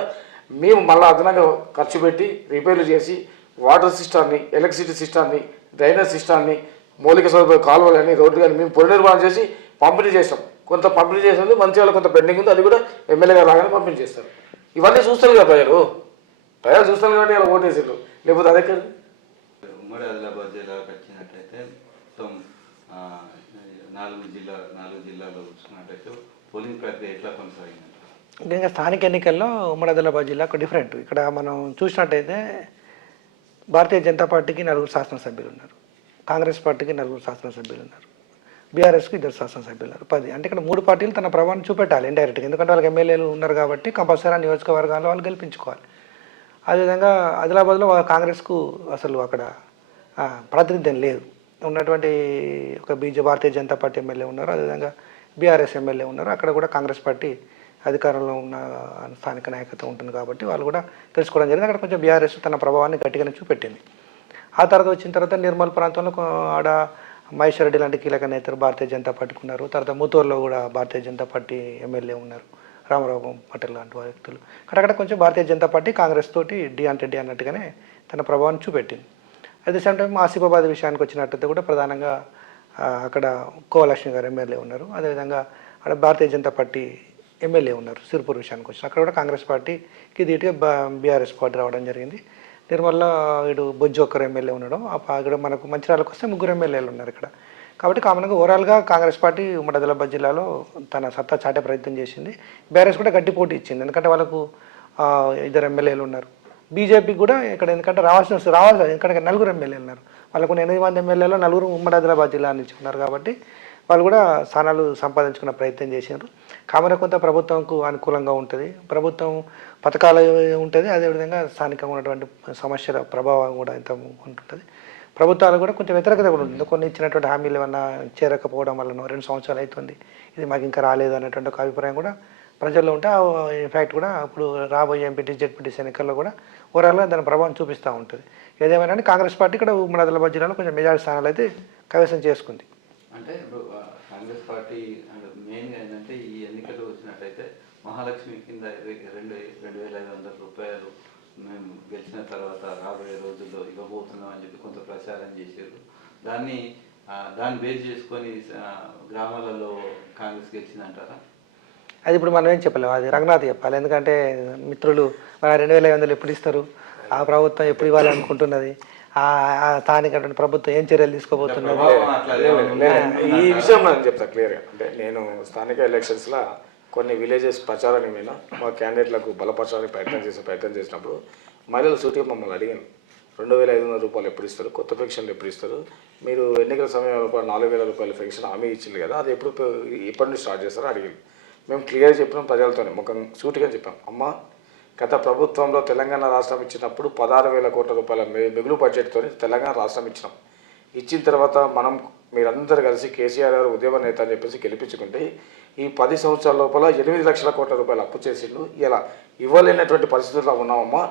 మేము మళ్ళీ అదనంగా ఖర్చు పెట్టి రిపేర్లు చేసి వాటర్ సిస్టాన్ని, ఎలక్ట్రిసిటీ సిస్టాన్ని, డ్రైనేజ్ సిస్టాన్ని, మౌలిక సదుపాయ కాలువలని, రోడ్డు కానీ మేము పునర్నిర్మాణం చేసి పంపిణీ చేస్తాం. కొంత పంపిణీ చేసినందుకు మంచిర్యాల కొంత పెండింగ్ ఉంది, అది కూడా ఎమ్మెల్యే గారు రాగానే పంపిణీ చేస్తారు. ఇవన్నీ చూస్తారు కదా ప్రజలు చూస్తారు కాబట్టి ఇలా ఓటేసారు, లేకపోతే అదే కదా. ఉమ్మడి ఆదిలాబాద్ జిల్లాకు వచ్చినట్టయితే మొత్తం 4 జిల్లాలో చూసుకున్నట్టయితే పోలింగ్ ప్రక్రియ ఎట్లా కొనసాగింది? ముఖ్యంగా స్థానిక ఎన్నికల్లో ఉమ్మడి ఆదిలాబాద్ జిల్లా ఒక డిఫరెంట్. ఇక్కడ మనం చూసినట్టయితే భారతీయ జనతా పార్టీకి 4 శాసనసభ్యులు ఉన్నారు, కాంగ్రెస్ పార్టీకి 4 శాసనసభ్యులు ఉన్నారు, బీఆర్ఎస్కి 2 శాసనసభ్యులు ఉన్నారు, 10. అంటే ఇక్కడ 3 పార్టీలు తన ప్రభావాన్ని చూపెట్టాలి ఇండైరెక్ట్గా. ఎందుకంటే వాళ్ళకి ఎమ్మెల్యేలు ఉన్నారు కాబట్టి కంపల్సరీ నియోజకవర్గాల్లో వాళ్ళు గెలిపించుకోవాలి. అదేవిధంగా ఆదిలాబాద్లో కాంగ్రెస్కు అసలు అక్కడ ప్రాతినిధ్యం లేదు. ఉన్నటువంటి ఒక భారతీయ జనతా పార్టీ ఎమ్మెల్యే ఉన్నారు, అదేవిధంగా బీఆర్ఎస్ ఎమ్మెల్యే ఉన్నారు. అక్కడ కూడా కాంగ్రెస్ పార్టీ అధికారంలో ఉన్న స్థానిక నాయకత్వం ఉంటుంది కాబట్టి వాళ్ళు కూడా తెలుసుకోవడం జరిగింది. అక్కడ కొంచెం బీఆర్ఎస్ తన ప్రభావాన్ని గట్టిగానే చూపెట్టింది. ఆ తర్వాత వచ్చిన తర్వాత నిర్మల్ ప్రాంతంలో ఆడ మహేశ్వర్ రెడ్డి లాంటి కీలక నేతలు భారతీయ జనతా పార్టీకి ఉన్నారు. తర్వాత ముతూరులో కూడా భారతీయ జనతా పార్టీ ఎమ్మెల్యే ఉన్నారు, రామారావు పటేల్ లాంటి వ్యక్తులు. అక్కడ కొంచెం భారతీయ జనతా పార్టీ కాంగ్రెస్ తోటి డి అంటే డి అన్నట్టుగానే తన ప్రభావాన్ని చూపెట్టింది. At the same time Asifabad విషయానికి వచ్చినట్టయితే కూడా ప్రధానంగా అక్కడ కోవలక్ష్మి గారు ఎమ్మెల్యే ఉన్నారు, అదేవిధంగా అక్కడ భారతీయ జనతా పార్టీ ఎమ్మెల్యే ఉన్నారు. సిరిపూర్ విషయానికి వచ్చిన అక్కడ కూడా కాంగ్రెస్ పార్టీకి ధీటుగా బీఆర్ఎస్ పార్టీ రావడం జరిగింది. నిర్మల్లో ఇటు బొజ్జు ఒక్కరు ఎమ్మెల్యే ఉండడం, ఇక్కడ మనకు మంచిర్యాలకు వస్తే 3 ఎమ్మెల్యేలు ఉన్నారు ఇక్కడ. కాబట్టి కామన్గా ఓవరాల్గా కాంగ్రెస్ పార్టీ ఉమ్మడి ఆదిలాబాద్ జిల్లాలో తన సత్తా చాటే ప్రయత్నం చేసింది. బీఆర్ఎస్ కూడా గట్టి పోటీ ఇచ్చింది, ఎందుకంటే వాళ్ళకు 2 ఎమ్మెల్యేలు ఉన్నారు. బీజేపీకి కూడా ఇక్కడ ఎందుకంటే రావాలి, ఎందుకంటే 4 ఎమ్మెల్యేలు ఉన్నారు. వాళ్ళకు 8 మంది ఎమ్మెల్యేలో 4 ఉమ్మడి ఆదిలాబాద్ జిల్లా నుంచి ఉన్నారు కాబట్టి వాళ్ళు కూడా స్థానాలు సంపాదించుకున్న ప్రయత్నం చేశారు. కామన్ కొంత ప్రభుత్వంకు అనుకూలంగా ఉంటుంది, ప్రభుత్వం పథకాలు ఉంటుంది, అదేవిధంగా స్థానికంగా ఉన్నటువంటి సమస్యల ప్రభావం కూడా ఎంత ఉంటుంటుంది. ప్రభుత్వాలు కూడా కొంచెం వ్యతిరేకత కూడా ఉంటుంది. కొన్ని ఇచ్చినటువంటి హామీలు ఏమన్నా చేరకపోవడం వల్ల 2 సంవత్సరాలు అవుతుంది, ఇది మాకు ఇంకా రాలేదు అనేటువంటి ఒక అభిప్రాయం కూడా ప్రజల్లో ఉంటే ఆ ఇన్ఫ్యాక్ట్ కూడా ఇప్పుడు రాబోయే ఎంపీటీ జెడ్పీటీసీ ఎన్నికల్లో కూడా ఓవరాల్గా దాని ప్రభావం చూపిస్తూ ఉంటుంది. ఏదేమైనా కాంగ్రెస్ పార్టీ ఇక్కడ ఉమ్మడి ఆదిలాబాద్ జిల్లాలో కొంచెం మెజారిటీ స్థానాలు అయితే కైవసం చేసుకుంది. అంటే ఇప్పుడు కాంగ్రెస్ పార్టీ మెయిన్గా ఏంటంటే ఈ ఎన్నికలు వచ్చినట్టయితే మహాలక్ష్మి కింద 2,500 రూపాయలు మేము గెలిచిన తర్వాత రాబోయే రోజుల్లో ఇవ్వబోతున్నాం అని చెప్పి కొంత ప్రచారం చేశారు. దాన్ని బేస్ చేసుకొని గ్రామాలలో కాంగ్రెస్ గెలిచిందంటారా? అది ఇప్పుడు మనం ఏం చెప్పలేము, అది రంగనాథ్ చెప్పాలి. ఎందుకంటే మిత్రులు 2,500 ఎప్పుడు ఇస్తారు, ఆ ప్రభుత్వం ఎప్పుడు ఇవ్వాలనుకుంటున్నది, ఆ స్థానిక ప్రభుత్వం ఏం చర్యలు తీసుకోబోతున్నది. ఈ విషయం నేను చెప్తా క్లియర్గా. అంటే నేను స్థానిక ఎలక్షన్స్లో కొన్ని విలేజెస్ ప్రచారానికి పోయినా మా క్యాండిడేట్లకు బలపరచడానికి ప్రయత్నం చేసినప్పుడు మహిళలు సూటిగా మమ్మల్ని అడిగాను, 2,500 రూపాయలు ఎప్పుడు ఇస్తారు, కొత్త పెన్షన్లు ఎప్పుడు ఇస్తారు, మీరు ఎన్నికల సమయంలో 4,000 రూపాయల పెన్షన్ హామీ ఇచ్చింది కదా, అది ఎప్పటి నుంచి స్టార్ట్ చేస్తారో అడిగాను. మేము క్లియర్గా చెప్పినాం, ప్రజలతోనే ముఖం సూటిగా చెప్పాం. అమ్మ, గత ప్రభుత్వంలో తెలంగాణ రాష్ట్రం ఇచ్చినప్పుడు 16,000 కోట్ల రూపాయల మిగులు బడ్జెట్తో తెలంగాణ రాష్ట్రం ఇచ్చినాం. ఇచ్చిన తర్వాత మీరందరూ కలిసి కేసీఆర్ గారు ఉద్యమ నేత అని చెప్పేసి గెలిపించుకుంటే ఈ 10 సంవత్సరాల లోపల 8 లక్షల కోట్ల రూపాయలు అప్పు చేసిండు. ఇలా ఇవ్వలేనటువంటి పరిస్థితుల్లో ఉన్నామమ్మా.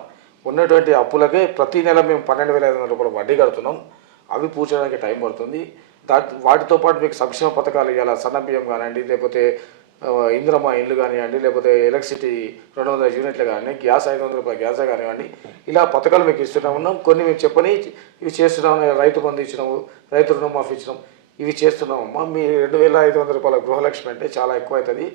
ఉన్నటువంటి అప్పులకే ప్రతి నెల మేము 12,500 రూపాయలు వడ్డీ కడుతున్నాం. అవి పూడ్చడానికి టైం పడుతుంది. వాటితో పాటు మీకు సంక్షేమ పథకాలు ఇవ్వాలి, సన్నబియ్యం కానివ్వండి, లేకపోతే ఇందిరమ్మ ఇండ్లు కానివ్వండి, లేకపోతే ఎలక్ట్రిసిటీ 200 యూనిట్లు కానివ్వండి, గ్యాస్ 500 రూపాయల గ్యాసే కానివ్వండి, ఇలా పథకాలు మీకు ఇస్తూనే ఉన్నాం. కొన్ని మేము చెప్పని ఇవి చేస్తున్నాం. రైతు బంధు ఇచ్చినాము, రైతు రుణమాఫీ ఇచ్చినాం, ఇవి చేస్తున్నామమ్మా. మీ 2,500 రూపాయల గృహలక్ష్మి అంటే చాలా ఎక్కువ అవుతుంది.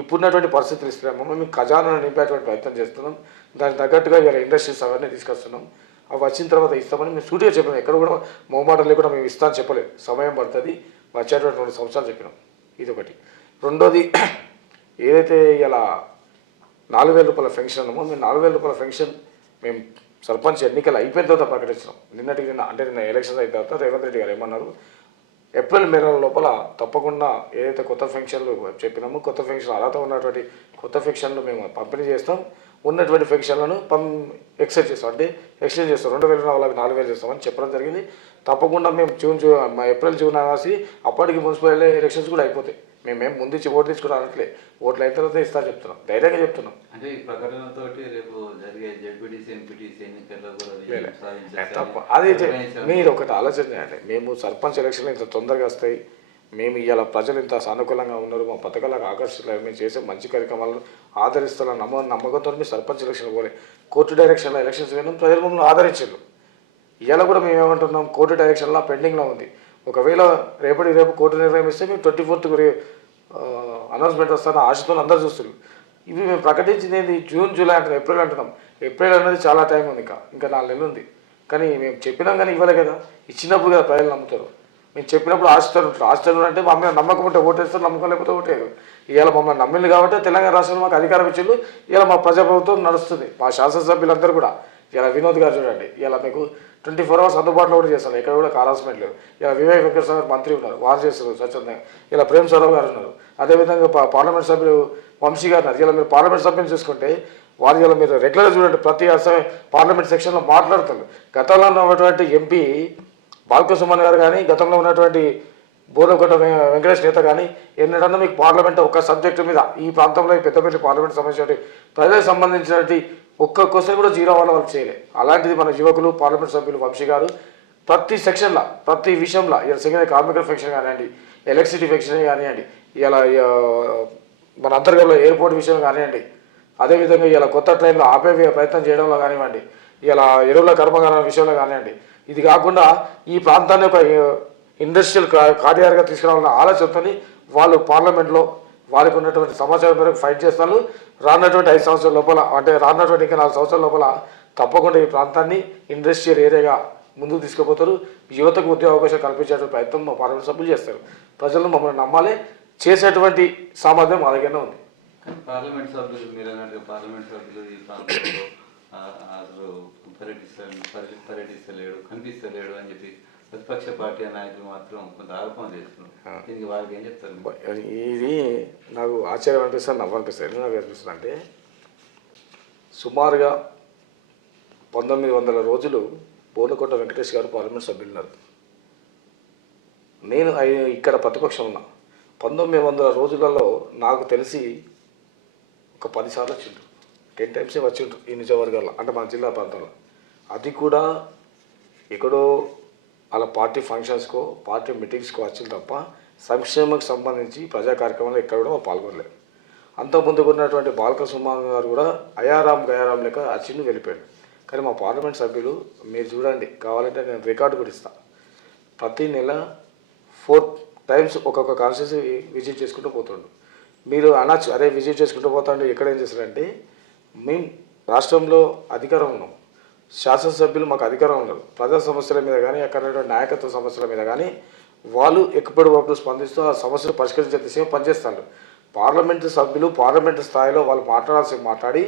ఇప్పుడున్నటువంటి పరిస్థితులు ఇస్తున్నామమ్మా. మేము ఖజానాను నింపేటువంటి ప్రయత్నం చేస్తున్నాం. దానికి తగ్గట్టుగా ఇవాళ ఇండస్ట్రీస్ అవన్నీ తీసుకొస్తున్నాం. అవి వచ్చిన తర్వాత ఇస్తామని మేము సూటిగా చెప్పినాం. ఎక్కడ కూడా మొహమాటం లేకుండా మేము ఇస్తామని చెప్పలేదు. సమయం పడుతుంది, వచ్చేటువంటి 2 సంవత్సరాలు చెప్పినాం. ఇది ఒకటి. రెండోది, ఏదైతే ఇలా 4,000 రూపాయల పెన్షన్ ఉన్నామో, మేము 4,000 రూపాయల పెన్షన్ మేము సర్పంచ్ ఎన్నికలు అయిపోయిన తర్వాత ప్రకటించినాం. నిన్న ఎలక్షన్స్ అయిన తర్వాత రేవంత్ రెడ్డి గారు ఏమన్నారు, ఏప్రిల్ మే లోపల తప్పకుండా ఏదైతే కొత్త పెన్షన్లు చెప్పినామో, కొత్త పెన్షన్ అర్హత ఉన్నటువంటి కొత్త పెన్షన్లు మేము పంపిణీ చేస్తాం. ఉన్నటువంటి పెన్షన్లను ఎక్స్టెండ్ చేస్తాం, అంటే ఎక్స్టెండ్ చేస్తాం. 2,000 వాళ్ళకి 4,000 చేస్తామని చెప్పడం జరిగింది. తప్పకుండా మేము ఏప్రిల్ జూన్ రాసి అప్పటికి మున్సిపల్ ఎలక్షన్స్ కూడా అయిపోతాయి. మేమేం ముందు ఓటు తీసుకుని అనట్లే, ఓట్లు అయిన తర్వాత ఇస్తా చెప్తున్నాం, ధైర్యంగా చెప్తున్నాం. అంటే ఈ ప్రకటనతో రేపు జరిగే జెడ్పీటీసీ ఎంపీటీసీ ఎన్నికల్లో కూడా అది మీరు ఒకటి ఆలోచన చేయండి. మేము సర్పంచ్ ఎలక్షన్లు ఇంత తొందరగా వస్తాయి, మేము ఇవాళ ప్రజలు ఇంత సానుకూలంగా ఉన్నారు, మా పథకాలకు ఆకర్షితులు, మేము చేసే మంచి కార్యక్రమాలను ఆదరిస్తున్న నమ్మకంతో మేము సర్పంచ్ ఎలక్షన్ పోలే. కోర్టు డైరెక్షన్లో ఎలక్షన్స్ పోయినాం, ప్రజలు మమ్మల్ని ఆదరించారు. ఇవాళ కూడా మేము ఏమంటున్నాం, కోర్టు డైరెక్షన్లో పెండింగ్లో ఉంది. ఒకవేళ రేపు కోర్టు నిర్ణయిస్తే మేము 24th అనౌన్స్మెంట్ వస్తాను ఆశతో అందరూ చూస్తున్నారు. ఇవి మేము ప్రకటించింది జూన్ జూలై అంటున్నాం, ఏప్రిల్ అంటున్నాం. ఏప్రిల్ అనేది చాలా టైం ఉంది, ఇంకా 4 నెలలు ఉంది. కానీ మేము చెప్పినాం, కానీ ఇవ్వలే కదా. ఇచ్చినప్పుడు కదా ప్రజలు నమ్ముతారు. మేము చెప్పినప్పుడు ఆశలు అంటే మమ్మల్ని నమ్మకం ఉంటే ఓటేస్తారు, నమ్మకం లేకపోతే ఓటేరు. ఇవాళ మమ్మల్ని నమ్మింది కాబట్టి తెలంగాణ రాష్ట్రంలో మాకు అధికారం ఇచ్చిండు. ఇవాళ మా ప్రజాప్రభుత్వం నడుస్తుంది. మా శాసనసభ్యులందరూ కూడా ఇలా వినోద్ గారు చూడండి, ఇలా మీకు 24 hours అందుబాటులో కూడా చేస్తాను, ఎక్కడ కూడా హరాస్మెంట్ లేదు. ఇలా వివేక్ వెంకటేశ్వర గారు మంత్రి ఉన్నారు, వారు చేస్తారు స్వచ్ఛందంగా. ఇలా ప్రేమ్ సారావు గారు ఉన్నారు, అదేవిధంగా పార్లమెంట్ సభ్యులు వంశీ గారు ఉన్నారు. ఇలా మీరు పార్లమెంట్ సభ్యులు చూసుకుంటే వారు ఇలా మీరు రెగ్యులర్గా చూడండి, ప్రతి పార్లమెంట్ సెక్షన్లో మాట్లాడుతున్నారు. గతంలో ఉన్నటువంటి ఎంపీ బాలకృష్ణ గారు కానీ, గతంలో ఉన్నటువంటి బోధకోట వెంకటేష్ నేత కానీ ఎన్నడన్నా మీకు పార్లమెంట్ ఒక సబ్జెక్టు మీద ఈ ప్రాంతంలో పెద్దపల్లి పార్లమెంట్ సంబంధించిన ప్రజలకు సంబంధించినటువంటి ఒక్క క్వశ్చన్ కూడా జీరో వాళ్ళు చేయలేదు. అలాంటిది మన యువకులు పార్లమెంట్ సభ్యులు వంశీ గారు ప్రతి సెక్షన్లో, ప్రతి విషయంలో, ఇలా సెకండ్ కార్మికుల పెన్షన్ కానివ్వండి, ఎలక్ట్రిసిటీ పెన్షన్ కానివ్వండి, ఇలా మన అంతర్గతంలో ఎయిర్పోర్ట్ విషయం కానివ్వండి, అదేవిధంగా ఇలా కొత్త ట్రైన్లో ఆపే ప్రయత్నం చేయడంలో కానివ్వండి, ఇలా ఎరువుల కర్మాగారం విషయంలో కానివ్వండి. ఇది కాకుండా ఈ ప్రాంతాన్ని ఒక ఇండస్ట్రియల్ కార్యాలుగా తీసుకురావాలన్న ఆలోచనతో వాళ్ళు పార్లమెంట్లో వారికి ఉన్నటువంటి సమాచారం మేరకు ఫైట్ చేస్తారు. రానున్నటువంటి 5 సంవత్సరాల లోపల, అంటే రానున్నటువంటి ఇంకా 4 సంవత్సరాల లోపల తప్పకుండా ఈ ప్రాంతాన్ని ఇండస్ట్రియల్ ఏరియాగా ముందుకు తీసుకుపోతారు. యువతకు ఉద్యోగ అవకాశాలు కల్పించేటువంటి ప్రయత్నం మా పార్లమెంట్ సభ్యులు చేస్తారు. ప్రజలు మమ్మల్ని నమ్మాలి, చేసేటువంటి సామర్థ్యం మా దగ్గరనే ఉంది. పార్లమెంట్ సభ్యులు మీరు అన్నట్టుగా పార్లమెంట్ సభ్యులు ఈ ప్రాంతంలో అసలు పర్యటిస్తలేడు, కనిపిస్తలేడు అని చెప్పి ప్రతిపక్ష పార్టీ నాయకులు మాత్రం కొంత ఆరోపణ చేస్తున్నారు. దీనికి వాళ్ళకి ఏం చెప్తారు? ఇది నాకు ఆశ్చర్యం అనిపిస్తుంది, నవ్వు అనిపిస్తుంది. నాకు అనిపిస్తుంది అంటే సుమారుగా 1900 రోజులు బోర్లకోట వెంకటేష్ గారు పార్లమెంట్ సభ్యులు ఉన్నారు. నేను ఇక్కడ ప్రతిపక్షం ఉన్నా. 1900 రోజులలో నాకు తెలిసి ఒక 10 సార్లు వచ్చిండ్రు, 10 టైమ్సే వచ్చిండ్రు ఈ నిజవర్గాల్లో, అంటే మన జిల్లా ప్రాంతంలో. అది కూడా ఎక్కడో అలా పార్టీ ఫంక్షన్స్కో పార్టీ మీటింగ్స్కో వచ్చింది తప్ప సంక్షేమకు సంబంధించి ప్రజా కార్యక్రమాలు ఎక్కడ కూడా పాల్గొనలేదు. అంతకుముందుకు ఉన్నటువంటి బాల్క సుమా గారు కూడా అయారాం గయారాం లెక్క వచ్చిండు వెళ్ళిపోయాడు. కానీ మా పార్లమెంట్ సభ్యులు మీరు చూడండి, కావాలంటే నేను రికార్డు కూడా ఇస్తాను, ప్రతి నెల 4 టైమ్స్ ఒక్కొక్క కాన్స్టిట్యూన్సీ విజిట్ చేసుకుంటూ పోతుండు. మీరు అనొచ్చు, అదే విజిట్ చేసుకుంటూ పోతాండు ఎక్కడ ఏం చేస్తారంటే, మేము రాష్ట్రంలో అధికారం ఉన్నాం, శాసనసభ్యులు మాకు అధికారం ఉండదు, ప్రజా సమస్యల మీద కానీ అక్కడ నాయకత్వ సమస్యల మీద కానీ వాళ్ళు ఎక్కడికప్పుడు స్పందిస్తూ ఆ సమస్యలు పరిష్కరించే దిశగా పనిచేస్తారు. పార్లమెంటు సభ్యులు పార్లమెంటు స్థాయిలో వాళ్ళు మాట్లాడి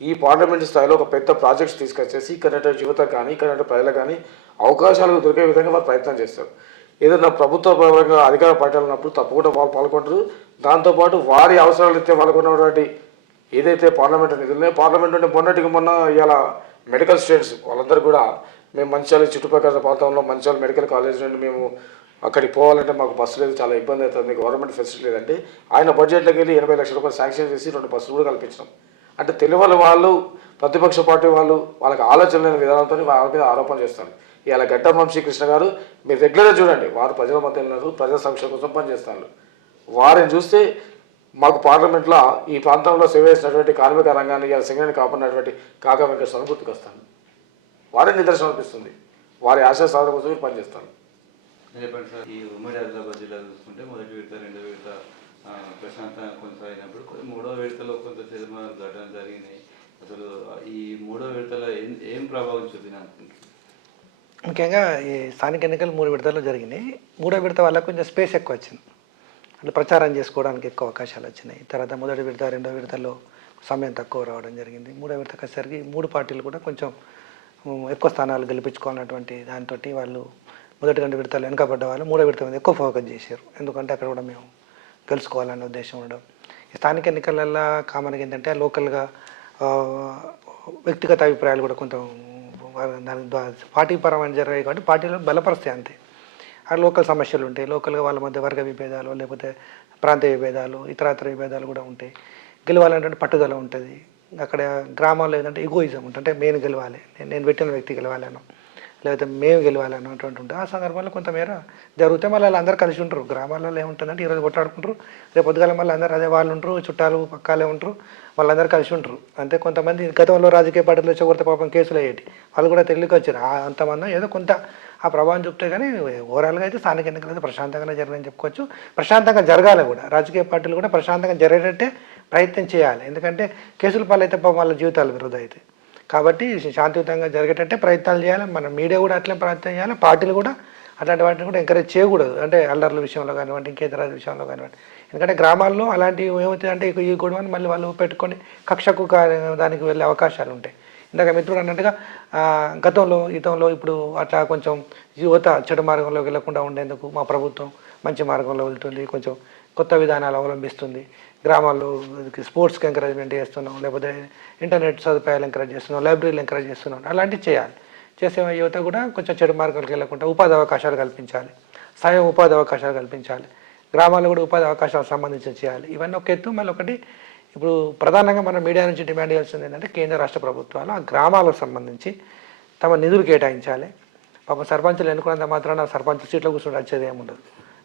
ఈ పార్లమెంటు స్థాయిలో ఒక పెద్ద ప్రాజెక్ట్స్ తీసుకొచ్చేసి ఇక్కడ యువతకు కానీ ఇక్కడ ప్రజలకు కానీ అవకాశాలు దొరికే విధంగా వాళ్ళు ప్రయత్నం చేస్తారు. ఏదైనా ప్రభుత్వ పరంగా అధికార పార్టీలు ఉన్నప్పుడు తప్పకుండా వాళ్ళు పాల్గొంటారు. దాంతోపాటు వారి అవసరాలు ఇస్తే వాళ్ళకు ఉన్నటువంటి ఏదైతే పార్లమెంటు నిధులున్నాయో, పార్లమెంట్ అంటే మొన్న ఇవాళ మెడికల్ స్టూడెంట్స్ వాళ్ళందరూ కూడా మేము మంచిర్యాల చుట్టుపక్కల ప్రాంతంలో మంచిర్యాల మెడికల్ కాలేజ్ నుండి మేము అక్కడికి పోవాలంటే మాకు బస్సు లేదు, చాలా ఇబ్బంది అవుతుంది, గవర్నమెంట్ ఫెసిలిటీ లేదంటే ఆయన బడ్జెట్లోకి వెళ్ళి 80 లక్షల రూపాయలు శాంక్షన్ చేసి 2 బస్సులు కూడా కల్పించినాం. అంటే తెలియని వాళ్ళు ప్రతిపక్ష పార్టీ వాళ్ళకి ఆలోచన లేని విధానంతో వాళ్ళ మీద ఆరోపణ చేస్తారు. ఇవాళ గడ్డం వంశీకృష్ణ గారు మీరు రెగ్యులర్గా చూడండి, వారు ప్రజల మధ్య ఉన్నారు, ప్రజా సంక్షేమం కోసం పనిచేస్తారు. వారిని చూస్తే మాకు పార్లమెంట్లో ఈ ప్రాంతంలో సేవ చేసినటువంటి కార్మిక రంగాన్ని ఇలా సింగని కాపాడినటువంటి కాకా వెంకటేశ్వరరావు గుర్తుకొస్తాను. వారే నిదర్శనం అనిపిస్తుంది, వారి ఆశయ సాధన కోసం పనిచేస్తాను. చెప్పండి సార్, ఈ ఉమ్మడి ఆదిలాబాద్ జిల్లా చూసుకుంటే మొదటి విడత 2వ విడత ప్రశాంతంగా కొనసాగినప్పుడు మూడవ విడతలో కొంత చెదురుమదురు ఘటనలు జరిగినాయి. అసలు ఈ 3వ విడతలో ఏం ప్రభావం చూపింది? ముఖ్యంగా ఈ స్థానిక ఎన్నికలు 3 విడతల్లో జరిగినాయి. 3వ విడత వల్ల కొంచెం స్పేస్ ఎక్కువ వచ్చింది, అంటే ప్రచారం చేసుకోవడానికి ఎక్కువ అవకాశాలు వచ్చినాయి. తర్వాత మొదటి విడత 2వ విడతలో సమయం తక్కువ రావడం జరిగింది. 3వ విడతకు వచ్చేసరికి 3 పార్టీలు కూడా కొంచెం ఎక్కువ స్థానాలు గెలిపించుకోవాలన్నటువంటి దాంతో వాళ్ళు మొదటి 2 విడతలు వెనుకబడ్డ వాళ్ళు 3వ విడత మీద ఎక్కువ ఫోకస్ చేశారు. ఎందుకంటే అక్కడ కూడా మేము గెలుచుకోవాలనే ఉద్దేశం ఉండడం. ఈ స్థానిక ఎన్నికలలో కామన్గా ఏంటంటే లోకల్గా వ్యక్తిగత అభిప్రాయాలు కూడా కొంచెం దాని పార్టీ పరమైన జరిగాయి కాబట్టి పార్టీలో బలపరుస్తాయి అంతే. ఆ లోకల్ సమస్యలు ఉంటాయి, లోకల్గా వాళ్ళ మధ్య వర్గ విభేదాలు లేకపోతే ప్రాంతీయ విభేదాలు ఇతరత్ర విభేదాలు కూడా ఉంటాయి. గెలవాలంటే పట్టుదల ఉంటుంది. అక్కడ గ్రామాల్లో ఏంటంటే ఈగోయిజం ఉంటుంది, అంటే నేను గెలవాలి, నేను పెట్టిన వ్యక్తి గెలవాలను లేకపోతే మేము గెలవాలి అన్నటువంటి ఉంటుంది. ఆ సందర్భంలో కొంతమేర జరిగితే మళ్ళీ అందరూ కలిసి ఉంటారు. గ్రామాలలో ఏముంటుందంటే ఈరోజు కొట్లాడుకుంటారు, రేపు పొద్దుగాల మళ్ళీ అందరూ అదే వాళ్ళు ఉంటారు, చుట్టాలు పక్కాలే ఉంటారు, వాళ్ళందరూ కలిసి ఉంటారు. అంతే కొంతమంది గతంలో రాజకీయ పార్టీలు వచ్చి పాపం కేసులు అయ్యేటి వాళ్ళు కూడా తెలియక వచ్చారు. అంతమంది ఏదో కొంత ఆ ప్రభావం చూపితే కానీ ఓవరాల్గా అయితే స్థానిక ఎన్నికలు అయితే ప్రశాంతంగానే జరగాలని చెప్పుకోవచ్చు. ప్రశాంతంగా జరగాలి కూడా, రాజకీయ పార్టీలు కూడా ప్రశాంతంగా జరిగేటట్టే ప్రయత్నం చేయాలి. ఎందుకంటే కేసుల పాలైతే పాపం వాళ్ళ జీవితాలు వృధా అవుతాయి. కాబట్టి శాంతియుతంగా జరిగేటట్టే ప్రయత్నాలు చేయాలి. మన మీడియా కూడా అట్లే ప్రయత్నం చేయాలి, పార్టీలు కూడా అట్లాంటి వాటిని కూడా ఎంకరేజ్ చేయకూడదు. అంటే అల్లర్ల విషయంలో కానివ్వండి, ఇంకేతర విషయంలో కానివ్వండి. ఎందుకంటే గ్రామాల్లో అలాంటివి ఏమవుతుందంటే ఈ గొడవని మళ్ళీ వాళ్ళు పెట్టుకొని కక్షకు దానికి వెళ్ళే అవకాశాలు ఉంటాయి. ఇందాక మిత్రుడు అన్నట్టుగా గతంలో ఇప్పుడు అట్లా కొంచెం యువత చెడు మార్గంలోకి వెళ్లకుండా ఉండేందుకు మా ప్రభుత్వం మంచి మార్గంలో వెళ్తుంది, కొంచెం కొత్త విధానాలు అవలంబిస్తుంది. గ్రామాల్లో స్పోర్ట్స్కి ఎంకరేజ్మెంట్ చేస్తున్నాం, లేకపోతే ఇంటర్నెట్ సదుపాయాలు ఎంకరేజ్ చేస్తున్నాం, లైబ్రరీలు ఎంకరేజ్ చేస్తున్నాం. అలాంటివి చేయాలి. చేసే యువత కూడా కొంచెం చెడు మార్గాలకు వెళ్లకుండా ఉపాధి అవకాశాలు కల్పించాలి, స్వయం ఉపాధి అవకాశాలు కల్పించాలి, గ్రామాల్లో కూడా ఉపాధి అవకాశాలకు సంబంధించి చేయాలి. ఇవన్నీ ఒక ఎత్తు. మళ్ళీ ఒకటి ఇప్పుడు ప్రధానంగా మనం మీడియా నుంచి డిమాండ్ చేయాల్సింది ఏంటంటే కేంద్ర రాష్ట్ర ప్రభుత్వాలు ఆ గ్రామాలకు సంబంధించి తమ నిధులు కేటాయించాలి. పాపం సర్పంచులు ఎన్నుకున్నంత మాత్రాన సర్పంచ్ సీట్లో కూర్చుంటే వచ్చేది ఏముండదు.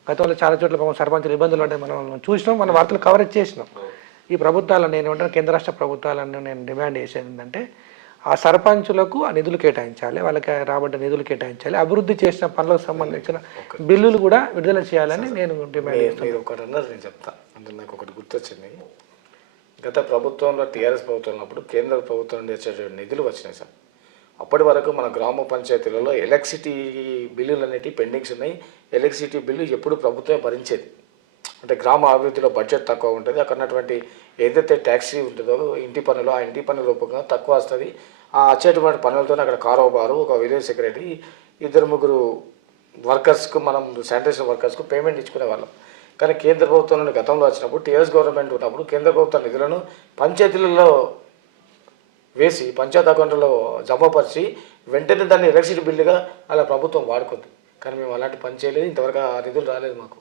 గతంలో చాలా చోట్ల పాపం సర్పంచులు ఇబ్బందులు అంటే మనం చూసినాం, మన వార్తలు కవరేజ్ చేసినాం. ఈ ప్రభుత్వాలను నేను ఏమంటాను, కేంద్ర రాష్ట్ర ప్రభుత్వాలను నేను డిమాండ్ చేసేది ఏంటంటే ఆ సర్పంచులకు ఆ నిధులు కేటాయించాలి, వాళ్ళకి రాబడ్డ నిధులు కేటాయించాలి, అభివృద్ధి చేసిన పనులకు సంబంధించిన బిల్లులు కూడా విడుదల చేయాలని నేను డిమాండ్ చేస్తాను. ఒకటి అన్నారు, నేను చెప్తాను. అంటే నాకు ఒకటి గుర్తొచ్చింది. గత ప్రభుత్వంలో టీఆర్ఎస్ ప్రభుత్వం ఉన్నప్పుడు కేంద్ర ప్రభుత్వం నుండి వచ్చే నిధులు వచ్చినాయి సార్. అప్పటి వరకు మన గ్రామ పంచాయతీలలో ఎలక్ట్రిసిటీ బిల్లులు అనేవి పెండింగ్స్ ఉన్నాయి. ఎలక్ట్రిసిటీ బిల్లు ఎప్పుడు ప్రభుత్వమే భరించేది. అంటే గ్రామ అభివృద్ధిలో బడ్జెట్ తక్కువ ఉంటుంది, అక్కడ ఉన్నటువంటి ఏదైతే ట్యాక్సీ ఉంటుందో ఇంటి పన్నులు, ఆ ఇంటి పన్నుల రూపంగా తక్కువ వస్తుంది. ఆ వచ్చేటువంటి పనులతో అక్కడ కారోబారు, ఒక విలేజ్ సెక్రటరీ, 2-3 వర్కర్స్కు మనం శానిటేషన్ వర్కర్స్కు పేమెంట్ ఇచ్చుకునే వాళ్ళం. కానీ కేంద్ర ప్రభుత్వం నుండి గతంలో వచ్చినప్పుడు టీఆర్ఎస్ గవర్నమెంట్ ఉన్నప్పుడు కేంద్ర ప్రభుత్వ నిధులను పంచాయతీలలో వేసి పంచాయతీ అకౌంట్లో జమపరిచి వెంటనే దాన్ని ఎలక్ట్రిసిటీ బిల్లుగా అలా ప్రభుత్వం వాడుకుంది. కానీ మేము అలాంటి పని చేయలేదు, ఇంతవరకు ఆ నిధులు రాలేదు మాకు.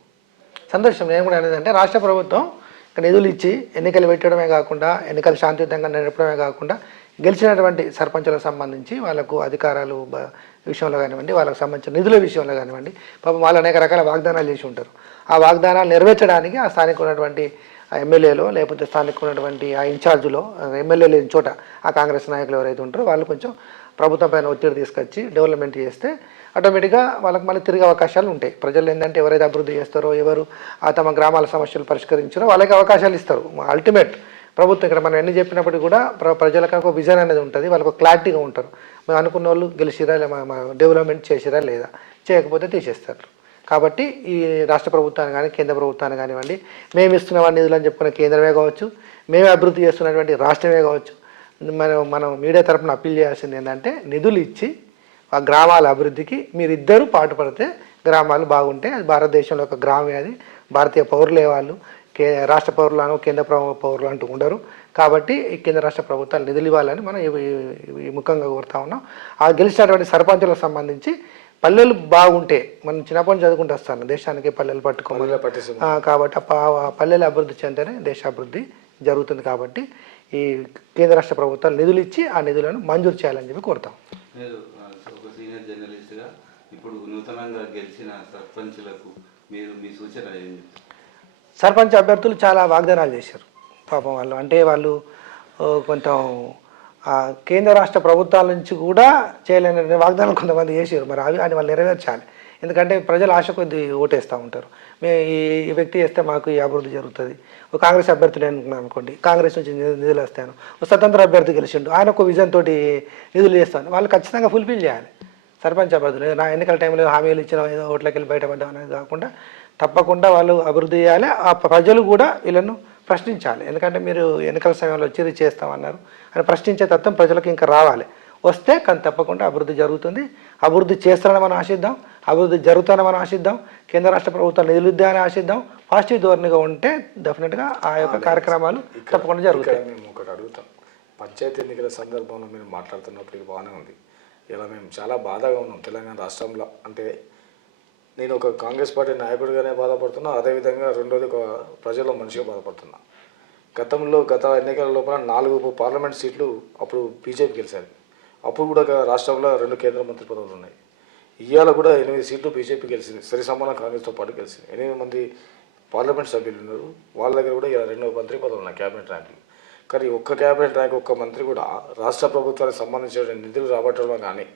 సంతోషం. నేను కూడా అనేది అంటే రాష్ట్ర ప్రభుత్వం నిధులు ఇచ్చి ఎన్నికలు పెట్టడమే కాకుండా ఎన్నికలు శాంతియుతంగా నడపడమే కాకుండా గెలిచినటువంటి సర్పంచులకు సంబంధించి వాళ్ళకు అధికారాలు విషయంలో కానివ్వండి, వాళ్ళకి సంబంధించిన నిధుల విషయంలో కానివ్వండి, పాపం వాళ్ళు అనేక రకాల వాగ్దానాలు చేసి ఉంటారు. ఆ వాగ్దానాలు నెరవేర్చడానికి ఆ స్థానిక ఉన్నటువంటి ఎమ్మెల్యేలో లేకపోతే స్థానిక ఉన్నటువంటి ఆ ఇన్ఛార్జులో ఎమ్మెల్యే లేని చోట ఆ కాంగ్రెస్ నాయకులు ఎవరైతే ఉంటారో వాళ్ళు కొంచెం ప్రభుత్వం పైన ఒత్తిడి తీసుకొచ్చి డెవలప్మెంట్ చేస్తే ఆటోమేటిక్గా వాళ్ళకి మళ్ళీ తిరిగే అవకాశాలు ఉంటాయి. ప్రజలు ఏంటంటే ఎవరైతే అభివృద్ధి చేస్తారో, ఎవరు తమ గ్రామాల సమస్యలు పరిష్కరించారో వాళ్ళకి అవకాశాలు ఇస్తారు. అల్టిమేట్ ప్రభుత్వం ఇక్కడ మనం ఎన్ని చెప్పినప్పటికీ కూడా ప్రజలకు ఒక విజన్ అనేది ఉంటుంది, వాళ్ళకు క్లారిటీగా ఉంటారు. మేము అనుకున్న వాళ్ళు గెలిచిరా, డెవలప్మెంట్ చేసిరా లేదా, చేయకపోతే తీసేస్తారు. కాబట్టి ఈ రాష్ట్ర ప్రభుత్వాన్ని కానీ కేంద్ర ప్రభుత్వాన్ని కానివ్వండి, మేము ఇస్తున్న నిధులు అని చెప్పుకునే కేంద్రమే కావచ్చు, మేమే అభివృద్ధి చేస్తున్నటువంటి రాష్ట్రమే కావచ్చు, మనం మీడియా తరఫున అప్పీల్ చేయాల్సింది ఏంటంటే నిధులు ఇచ్చి ఆ గ్రామాల అభివృద్ధికి మీరిద్దరూ పాటుపడితే గ్రామాలు బాగుంటే అది భారతదేశంలో ఒక గ్రామే, అది భారతీయ పౌరులే వాళ్ళు, రాష్ట్ర పౌరులను కేంద్ర పౌరులు అంటూ ఉండరు. కాబట్టి ఈ కేంద్ర రాష్ట్ర ప్రభుత్వాలు నిధులు ఇవ్వాలని మనం ఈ ముఖంగా కోరుతా ఉన్నాం. ఆ గెలిచినటువంటి సర్పంచులకు సంబంధించి పల్లెలు బాగుంటే, మనం చిన్నప్పటి నుంచి చదువుకుంటూ వస్తాను దేశానికి పల్లెలు పట్టుకోమని. కాబట్టి ఆ పల్లెలు అభివృద్ధి చెందితేనే దేశాభివృద్ధి జరుగుతుంది. కాబట్టి ఈ కేంద్ర రాష్ట్ర ప్రభుత్వాలు నిధులు ఇచ్చి ఆ నిధులను మంజూరు చేయాలని చెప్పి కోరుతాం. మీరు ఒక సీనియర్ జర్నలిస్ట్గా ఇప్పుడు నూతనంగా గెలిచిన సర్పంచులకు మీరు మీ సూచన ఏంటి? సర్పంచ్ అభ్యర్థులు చాలా వాగ్దానాలు చేశారు పాపం వాళ్ళు. అంటే వాళ్ళు కొంచెం కేంద్ర రాష్ట్ర ప్రభుత్వాల నుంచి కూడా చేయలేని వాగ్దానాలు కొంతమంది చేశారు. మరి అవి అని వాళ్ళు నెరవేర్చాలి. ఎందుకంటే ప్రజలు ఆశ కొద్ది ఓటేస్తూ ఉంటారు. ఈ వ్యక్తి చేస్తే మాకు ఈ అభివృద్ధి జరుగుతుంది. ఒక కాంగ్రెస్ అభ్యర్థులు అనుకోండి, కాంగ్రెస్ నుంచి నిధులు వస్తాను, ఒక స్వతంత్ర అభ్యర్థి గెలిచిండు, ఆయన ఒక విజన్ తోటి నిధులు చేస్తాను, వాళ్ళు ఖచ్చితంగా ఫుల్ఫిల్ చేయాలి. సర్పంచ్ అభ్యర్థులు నా ఎన్నికల టైంలో హామీలు ఇచ్చిన ఏదో ఓట్లకి వెళ్ళి బయటపడ్డాం అనేది కాకుండా తప్పకుండా వాళ్ళు అభివృద్ధి చేయాలి. ఆ ప్రజలు కూడా వీళ్ళను ప్రశ్నించాలి. ఎందుకంటే మీరు ఎన్నికల సమయంలో వచ్చి చేస్తామన్నారు అని ప్రశ్నించే తత్వం ప్రజలకు ఇంకా రావాలి. వస్తే కానీ తప్పకుండా అభివృద్ధి జరుగుతుంది. అభివృద్ధి చేస్తారని మనం ఆశిద్దాం, అభివృద్ధి జరుగుతానని మనం ఆశిద్దాం, కేంద్ర రాష్ట్ర ప్రభుత్వం నిధులుద్దామని ఆశిద్దాం. పాజిటివ్ ధోరణిగా ఉంటే డెఫినెట్గా ఆ యొక్క కార్యక్రమాలు తప్పకుండా జరుగుతాయి. మేము ఒకటి అడుగుతాం, పంచాయతీ ఎన్నికల సందర్భంలో మీరు మాట్లాడుతున్నప్పుడు ఇది బాగానే ఉంది. ఇలా మేము చాలా బాధగా ఉన్నాం తెలంగాణ రాష్ట్రంలో. అంటే నేను ఒక కాంగ్రెస్ పార్టీ నాయకుడిగానే బాధపడుతున్నా, అదేవిధంగా రెండోది ఒక ప్రజల్లో మనిషిగా బాధపడుతున్నా. గత ఎన్నికల లోపల 4 పార్లమెంట్ సీట్లు అప్పుడు బీజేపీ గెలిచారు. అప్పుడు కూడా రాష్ట్రంలో 2 కేంద్ర మంత్రి పదవులు ఉన్నాయి. ఇవాళ కూడా 8 సీట్లు బీజేపీ గెలిచింది, సరి సమానం కాంగ్రెస్తో పాటు గెలిచింది. 8 మంది పార్లమెంట్ సభ్యులు ఉన్నారు. వాళ్ళ దగ్గర కూడా ఇలా 2 మంత్రి పదవులు ఉన్నాయి, క్యాబినెట్ ర్యాంకులు. కానీ ఒక్క క్యాబినెట్ ర్యాంక్ ఒక్క మంత్రి కూడా రాష్ట్ర ప్రభుత్వానికి సంబంధించిన నిధులు రాబట్టడంలో కానీ,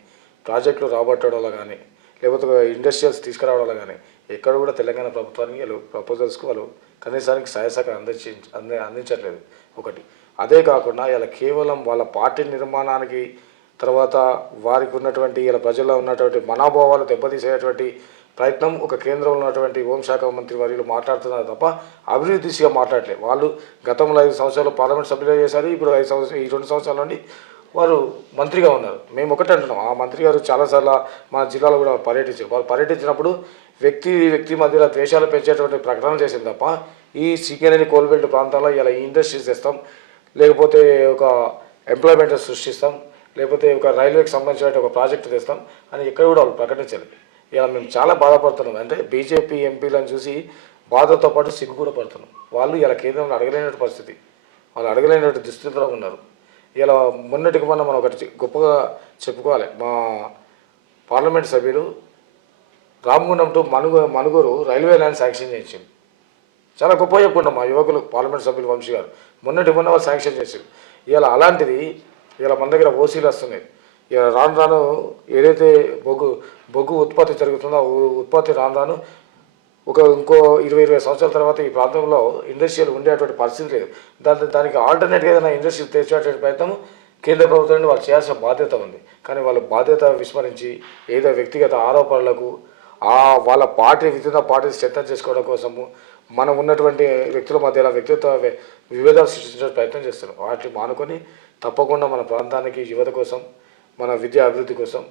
ప్రాజెక్టులు రాబట్టడంలో కానీ, లేకపోతే ఇండస్ట్రియల్స్ తీసుకురావడంలో కానీ ఎక్కడ కూడా తెలంగాణ ప్రభుత్వానికి వాళ్ళు ప్రపోజల్స్కి వాళ్ళు కనీసానికి సహాయశాఖ అందించట్లేదు ఒకటి. అదే కాకుండా ఇలా కేవలం వాళ్ళ పార్టీ నిర్మాణానికి తర్వాత వారికి ఉన్నటువంటి ఇలా ప్రజల్లో ఉన్నటువంటి మనోభావాలు దెబ్బతీసేటువంటి ప్రయత్నం ఒక కేంద్రంలో ఉన్నటువంటి హోంశాఖ మంత్రి వారిలో మాట్లాడుతున్నారు తప్ప అభివృద్ధి దిశగా మాట్లాడలేదు. వాళ్ళు గతంలో 5 సంవత్సరాలు పార్లమెంట్ సభ్యులు చేశారు. ఇప్పుడు 5 సంవత్సరాలు ఈ 2 సంవత్సరాల నుండి వారు మంత్రిగా ఉన్నారు. మేము ఒకటే అంటున్నాం, ఆ మంత్రి గారు చాలాసార్లు మన జిల్లాలో కూడా పర్యటించారు. వాళ్ళు పర్యటించినప్పుడు వ్యక్తి మధ్యలో ద్వేషాలు పెంచేటువంటి ప్రకటనలు చేసింది తప్ప ఈ సింగరేణి కోల్బెల్ట్ ప్రాంతాల్లో ఇలా ఇండస్ట్రీస్ తెస్తాం, లేకపోతే ఒక ఎంప్లాయ్మెంట్ సృష్టిస్తాం, లేకపోతే ఒక రైల్వేకి సంబంధించిన ఒక ప్రాజెక్టు తెస్తాం అని ఎక్కడ కూడా వాళ్ళు ప్రకటించారు. ఇలా మేము చాలా బాధపడుతున్నాం. అంటే బీజేపీ ఎంపీలను చూసి బాధతో పాటు సిగ్గు కూడా పడుతున్నాం. వాళ్ళు ఇలా కేంద్రంలో అడగలేనటువంటి పరిస్థితి, వాళ్ళు అడగలేనటువంటి దుస్థితిలో ఉన్నారు. ఇలా మొన్నటికి మనం ఒకటి గొప్పగా చెప్పుకోవాలి. మా పార్లమెంట్ సభ్యులు Ramagundam to Manuguru railway line sanction చేయించింది. చాలా గొప్ప చెప్పుకుంటాం మా యువకులు పార్లమెంట్ సభ్యులు వంశీ గారు మొన్న వాళ్ళు శాంక్షన్ చేశారు. ఇలా అలాంటిది ఇలా మన దగ్గర ఓసీలు వస్తున్నాయి. ఇలా రాను ఏదైతే బొగ్గు ఉత్పత్తి జరుగుతుందో ఉత్పత్తి రాను ఇంకో 20 సంవత్సరాల తర్వాత ఈ ప్రాంతంలో ఇండస్ట్రియల్ ఉండేటువంటి పరిస్థితి లేదు. దానికి ఆల్టర్నేట్గా ఏదైనా ఇండస్ట్రియల్ తెచ్చేటువంటి ప్రయత్నం కేంద్ర ప్రభుత్వాన్ని వాళ్ళు చేయాల్సిన బాధ్యత ఉంది. కానీ వాళ్ళ బాధ్యత విస్మరించి ఏదో వ్యక్తిగత ఆరోపణలకు వాళ్ళ పార్టీ వివిధ పార్టీ స్ట్రెంథన్ చేసుకోవడం కోసము మనం ఉన్నటువంటి వ్యక్తుల మధ్య వ్యక్తిత్వ విభేదాలు సృష్టించే ప్రయత్నం చేస్తున్నారు. వాటిని మానుకొని తప్పకుండా మన ప్రాంతానికి యువత కోసం, మన విద్యా అభివృద్ధి కోసం